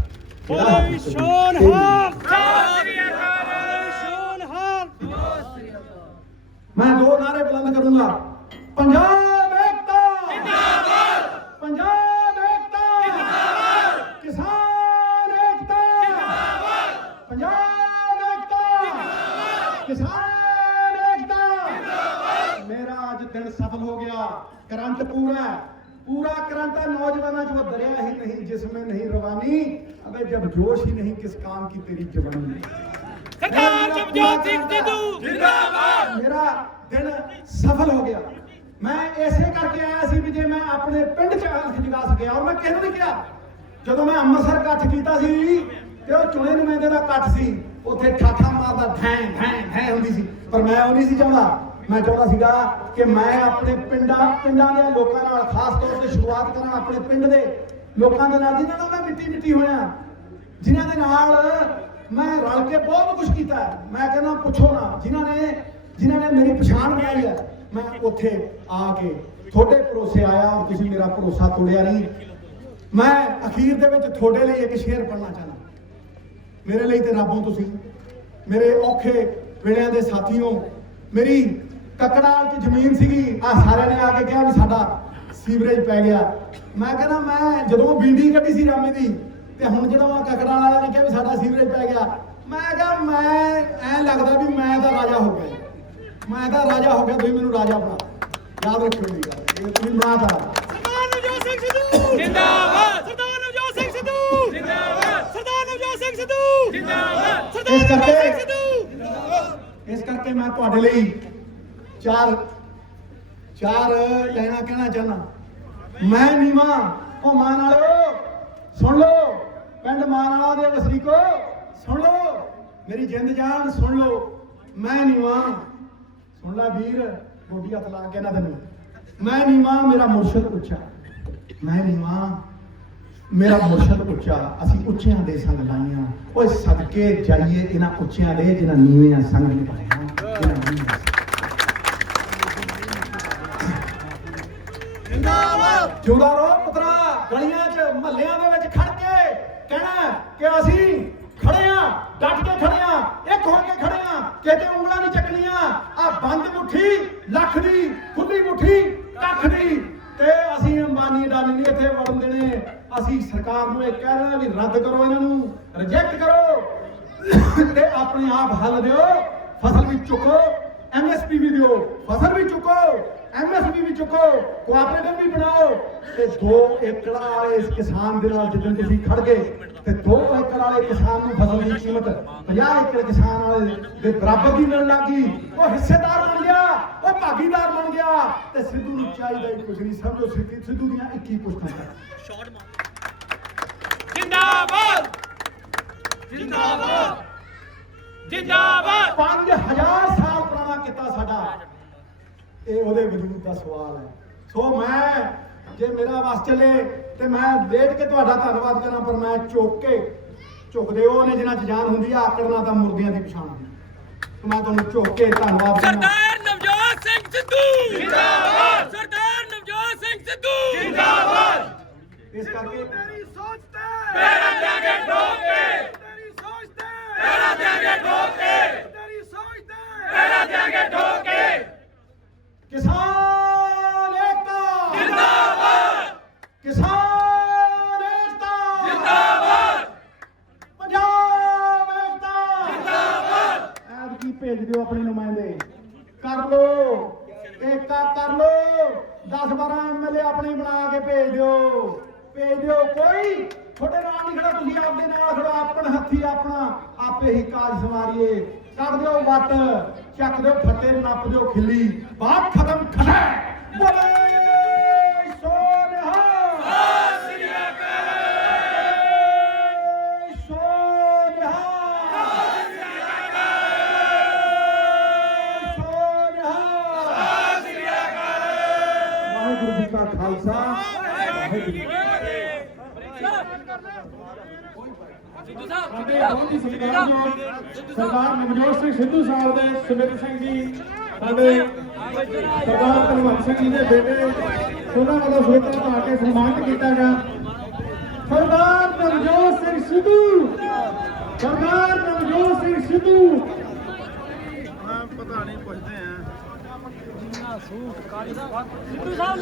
बोले शोन हाल, शोन हाल। मैं 2 नारे बुलंद करूंगा। पंजाब एकता जिंदाबाद, पंजाब एकता जिंदाबाद, किसान एकता जिंदाबाद, पंजाब एकता जिंदाबाद, किसान एकता जिंदाबाद। मेरा आज दिन सफल हो गया। करंट पूरा करंट है। नौजवाना जो दरिया ही नहीं जिसमें नहीं रवानी, अबे जब जोश ही नहीं किस काम की तेरी जवानी। सरदार नवजोत सिंह सिद्धू जिंदाबाद। मेरा दिन सफल हो गया। मैं ऐसे करके आया सी भी जे मैं अपने पिंड च हल्क जगा सकिया। और मैं किहनूं नहीं किहा, ਜਦੋਂ ਮੈਂ ਅੰਮ੍ਰਿਤਸਰ ਇਕੱਠ ਕੀਤਾ ਸੀ ਤੇ ਉਹ ਚੁਣੇ ਨੁਮਾਇੰਦੇ ਦਾ ਇਕੱਠ ਸੀ, ਉੱਥੇ ਠਾਠਾ ਮਾਰਦਾ ਠੈਂ ਠੈਂ ਠੈਂ ਹੁੰਦੀ ਸੀ, ਪਰ ਮੈਂ ਉਹ ਨਹੀਂ ਸੀ ਚਾਹੁੰਦਾ। ਮੈਂ ਚਾਹੁੰਦਾ ਸੀਗਾ ਕਿ ਮੈਂ ਆਪਣੇ ਪਿੰਡਾਂ ਦੇ ਲੋਕਾਂ ਨਾਲ, ਖਾਸ ਤੌਰ ਤੇ ਸ਼ੁਰੂਆਤ ਕਰਾਂ ਆਪਣੇ ਪਿੰਡ ਦੇ ਲੋਕਾਂ ਦੇ ਨਾਲ, ਜਿਨ੍ਹਾਂ ਨਾਲ ਮੈਂ ਮਿੱਟੀ ਹੋਇਆ, ਜਿਨ੍ਹਾਂ ਦੇ ਨਾਲ ਮੈਂ ਰਲ ਕੇ ਬਹੁਤ ਕੁਝ ਕੀਤਾ ਹੈ। ਮੈਂ ਕਹਿੰਦਾ ਪੁੱਛੋ ਨਾ, ਜਿਨ੍ਹਾਂ ਨੇ ਮੇਰੀ ਪਛਾਣ ਬਣਾਈ ਹੈ। ਮੈਂ ਉੱਥੇ ਆ ਕੇ ਤੁਹਾਡੇ ਭਰੋਸੇ ਆਇਆ ਔਰ ਤੁਸੀਂ ਮੇਰਾ ਭਰੋਸਾ ਤੋੜਿਆ ਨਹੀਂ। ਮੈਂ ਅਖੀਰ ਦੇ ਵਿੱਚ ਤੁਹਾਡੇ ਲਈ ਇੱਕ ਸ਼ੇਰ ਪੜ੍ਹਨਾ ਚਾਹੁੰਦਾ। ਮੇਰੇ ਲਈ ਤੇ ਰੱਬ ਹੋ ਤੁਸੀਂ, ਮੇਰੇ ਔਖੇ ਵੇਲਿਆਂ ਦੇ ਸਾਥੀਓ। ਮੇਰੀ ਕੱਕੜਾਲ 'ਚ ਜ਼ਮੀਨ ਸੀਗੀ, ਆ ਸਾਰਿਆਂ ਨੇ ਆ ਕੇ ਕਿਹਾ ਵੀ ਸਾਡਾ ਸੀਵਰੇਜ ਪੈ ਗਿਆ। ਮੈਂ ਕਹਿੰਦਾ ਮੈਂ ਜਦੋਂ ਬੀਡੀ ਕੱਢੀ ਸੀ ਰਾਮੇ ਦੀ, ਤੇ ਹੁਣ ਜਦੋਂ ਆ ਕੱਕੜਾਲ ਵਾਲਿਆਂ ਨੇ ਕਿਹਾ ਵੀ ਸਾਡਾ ਸੀਵਰੇਜ ਪੈ ਗਿਆ, ਮੈਂ ਕਿਹਾ ਮੈਂ ਐਂ ਲੱਗਦਾ ਵੀ ਮੈਂ ਤਾਂ ਰਾਜਾ ਹੋ ਗਿਆ। ਮੈਂ ਤਾਂ ਰਾਜਾ ਹੋ ਗਿਆ, ਤੁਸੀਂ ਮੈਨੂੰ ਰਾਜਾ ਬਣਾ। ਯਾਦ ਰੱਖਿਓ ਮੇਰੀ ਗੱਲ, ਇਹ ਤੁਸੀਂ ਬਣਾਤਾ। ਸਰਦਾਰ ਨਵਜੋਤ ਸਿੰਘ ਸਿੱਧੂ ਜਿੰਦਾਬਾਦ, ਸਰਦਾਰ ਨਵਜੋਤ ਸਿੰਘ ਸਿੱਧੂ ਜਿੰਦਾਬਾਦ, ਸਰਦਾਰ ਨਵਜੋਤ ਸਿੰਘ ਸਿੱਧੂ ਜਿੰਦਾਬਾਦ, ਸਰਦਾਰ ਨਵਜੋਤ ਸਿੰਘ ਸਿੱਧੂ ਜਿੰਦਾਬਾਦ। ਇਸ ਕਰਕੇ ਮੈਂ ਤੁਹਾਡੇ ਲਈ ਚਾਰ ਲੈਣਾ ਕਹਿਣਾ ਚਾਹਨਾ। ਮੈਂ ਨੀਵਾਂ, ਉਹ ਮਾਨ ਵਾਲਿਓ ਸੁਣ ਲਓ, ਪਿੰਡ ਮਾਨ ਵਾਲਾ ਦੇ ਵਸਨੀਕੋ ਸੁਣ ਲਓ, ਮੇਰੀ ਜਿੰਦ ਜਾਨ ਸੁਣ ਲਓ। ਮੈਂ ਨੀਵਾਂ, ਸੁਣ ਲੈ ਵੀਰ, ਗੋਡੀ ਹੱਥ ਲਾ ਕੇ ਨਾ ਤੈਨੂੰ। ਮੈਂ ਨੀਵਾਂ, ਮੇਰਾ ਮੁਰਸ਼ਦ ਉੱਚਾ। ਮੈਂ ਨੀਵਾਂ, ਮੇਰਾ ਮੁਰਸ਼ਦ ਉੱਚਾ। ਅਸੀਂ ਉੱਚਿਆਂ ਦੇ ਸੰਗ ਲਾਈਆਂ। ਓਏ ਸਦਕੇ ਜਾਈਏ ਇਹਨਾਂ ਉੱਚਿਆਂ ਦੇ, ਜਿਨ੍ਹਾਂ ਨੀਵਿਆਂ ਸੰਗ ਨਹੀਂ ਪਾਇਆ। ਜਿਉਂਦਾ ਰਹੋ ਪੁੱਤਰਾ। ਗਲੀਆਂ 'ਚ ਮਹੱਲਿਆਂ ਦੇ ਵਿੱਚ ਖੜ ਕੇ ਕਹਿਣਾ ਕਿ ਅਸੀਂ ਖੜੇ ਆ, ਡਟ ਕੇ ਖੜੇ ਆ, ਇੱਕ ਹੋ ਕੇ ਖੜੇ ਆ, ਕਿਤੇ ਉਂਗਲਾਂ ਨਹੀਂ ਚੱਕਣੀਆਂ। ਆ ਬੰਦ ਮੁੱਠੀ ਲੱਖ ਦੀ, ਖੁੱਲੀ ਮੁੱਠੀ ਕੱਖ ਦੀ, ਤੇ ਅਸੀਂ ਅੰਬਾਨੀ ਅਡਾਨੀ ਨਹੀਂ ਇੱਥੇ ਵੜਨ ਦੇਣੇ। ਅਸੀਂ ਸਰਕਾਰ ਨੂੰ ਇਹ ਕਹਿ ਰਹੇ ਵੀ ਰੱਦ ਕਰੋ, ਇਹਨਾਂ ਨੂੰ ਰਿਜੈਕਟ ਕਰੋ ਤੇ ਆਪਣੇ ਆਪ ਹੱਲ ਦਿਓ। ਫਸਲ ਵੀ ਚੁੱਕੋ, MSP ਵੀ ਦਿਓ, ਫਸਲ ਵੀ ਚੁੱਕੋ, ਐਮਐਸਪੀ ਵੀ ਚੁੱਕੋ, ਕੋਆਪਰੇਟਿਵ ਵੀ ਬਣਾਓ ਤੇ 2 ਏਕੜ ਵਾਲੇ ਇਸ ਕਿਸਾਨ ਦੇ ਨਾਲ ਜਦੋਂ ਤੁਸੀਂ ਖੜ ਗਏ ਤੇ 2 ਏਕੜ ਵਾਲੇ ਕਿਸਾਨ ਨੂੰ ਫਸਲ ਦੀ ਕੀਮਤ 50 ਏਕੜ ਕਿਸਾਨ ਵਾਲੇ ਦੇ ਬਰਾਬਰ ਦੀ ਮਿਲਣ ਲੱਗੀ। ਉਹ ਹਿੱਸੇਦਾਰ ਬਣ ਗਿਆ, ਉਹ ਭਾਗੀਦਾਰ ਬਣ ਗਿਆ ਤੇ ਸਿੱਧੂ ਨੂੰ ਚਾਹੀਦਾ ਹੀ ਕੁਝ ਨਹੀਂ। ਸਮਝੋ ਸਿੱਧੂ ਦੀਆਂ 21 ਪੁਸ਼ਤਾਂ ਜਿੰਦਾਬਾਦ ਜਿੰਦਾਬਾਦ ਜਿੰਦਾਬਾਦ 5000 ਸਾਲ ਪੁਰਾਣਾ ਕਿੱਤਾ ਸਾਡਾ, ਇਹ ਉਹਦੇ ਵਜੂਦ ਦਾ ਸਵਾਲ ਹੈ। ਸੋ ਮੈਂ ਜੇ ਮੇਰਾ ਵਸ ਚੱਲੇ ਤੇ ਮੈਂ ਲੇਟ ਕੇ ਤੁਹਾਡਾ ਧੰਨਵਾਦ ਕਰਾਂ, ਪਰ ਮੈਂ ਝੁਕਦੇ ਉਹ ਨੇ ਜਿਨ੍ਹਾਂ 'ਚ ਜਾਨ ਹੁੰਦੀ ਆ, ਆਕੜਨਾ ਤਾਂ ਮੁਰਦਿਆਂ ਦੀ ਪਛਾਣ ਹੁੰਦੀ। ਮੈਂ ਤੁਹਾਨੂੰ ਝੁੱਕ ਕੇ ਧੰਨਵਾਦ ਕਰਨਾ। ਸਰਦਾਰ ਨਵਜੋਤ ਸਿੰਘ ਸਿੱਧੂ ਜਿੰਦਾਬਾਦ, ਸਰਦਾਰ ਨਵਜੋਤ ਸਿੰਘ ਸਿੱਧੂ ਜਿੰਦਾਬਾਦ। ਇਸ ਕਰਕੇ ਤੇਰੀ ਸੋਚ ਤੇ ਪੈਰਾਂ ਦਿਆਂਗੇ ਠੋਕ ਕੇ, ਤੇਰੀ ਸੋਚ ਤੇ ਪੈਰਾਂ ਦਿਆਂਗੇ ਠੋਕ ਕੇ, ਤੇਰੀ ਸੋਚ ਤੇ ਪੈਰਾਂ ਦਿਆਂਗੇ ਠੋਕ ਕੇ। ਕਿਸਾਨ ਏਕਤਾ ਜਿੰਦਾਬਾਦ, ਕਿਸਾਨ ਏਕਤਾ ਜਿੰਦਾਬਾਦ, ਪੰਜਾਬ ਏਕਤਾ ਜਿੰਦਾਬਾਦ। ਐਤਕੀ ਭੇਜ ਦਿਓ ਆਪਣੇ ਨੁਮਾਇੰਦੇ, ਕਰ ਲੋ ਏਕਾ, ਕਰ ਲੋ 10-12 ਐਮਐਲਏ ਆਪਣੇ ਬਣਾ ਕੇ ਭੇਜ ਦਿਓ, ਕੋਈ ਤੁਹਾਡੇ ਨਾਲ ਨਹੀਂ ਖੜਾ, ਤੁਸੀਂ ਆਪਦੇ ਨਾਲ ਖੜੋ, ਆਪਣ ਹੱਥੀ ਆਪੇ ਹੀ ਕਾਜ ਸਵਾਰੀਏ। ਕੱਢ ਦਿਓ ਵੱਟ, ਚੱਕ ਦਿਓ ਫੱਟੇ, ਨੱਪ ਦਿਓ ਖਿੱਲੀ, ਬਾਤ ਖਤਮ ਖੜਾ ਬੋਲੇ ਸੋ ਨਿਹਾਲ, ਸਤਿ ਸ੍ਰੀ ਅਕਾਲ, ਸੋ ਨਿਹਾਲ, ਸੋ ਨਿਹਾਲ। ਸਤਿ ਸ੍ਰੀ ਅਕਾਲ। ਵਾਹਿਗੁਰੂ ਜੀ ਕਾ ਖਾਲਸਾ, ਵਾਹਿਗੁਰੂ ਜੀ ਕੀ ਫਤਿਹ। ਸਿੱਧੂ ਸਾਹਿਬ ਸਾਡੇ ਬਹੁਤ ਹੀ ਸਤਿਕਾਰਯੋਗ ਸਰਦਾਰ ਨਵਜੋਤ ਸਿੰਘ ਸਿੱਧੂ ਸਾਹਿਬ ਦੇ ਸੁਮਿਤ ਸਿੰਘ ਜੀ, ਸਾਡੇ ਸਰਦਾਰ ਕੁਲਵੰਤ ਸਿੰਘ ਜੀ ਦੇ ਬੇਟੇ, ਉਹਨਾਂ ਵੱਲੋਂ ਸਵੇਤਾਂ ਪਾ ਕੇ ਸਨਮਾਨਿਤ ਕੀਤਾ ਗਿਆ। ਸਰਦਾਰ ਨਵਜੋਤ ਸਿੰਘ ਸਿੱਧੂ, ਸਰਦਾਰ ਨਵਜੋਤ ਸਿੰਘ ਸਿੱਧੂ। ਪਤਾ ਨਹੀਂ ਪੁੱਛਦੇ ਆ ਸਿੱਧੂ ਸਾਹਿਬ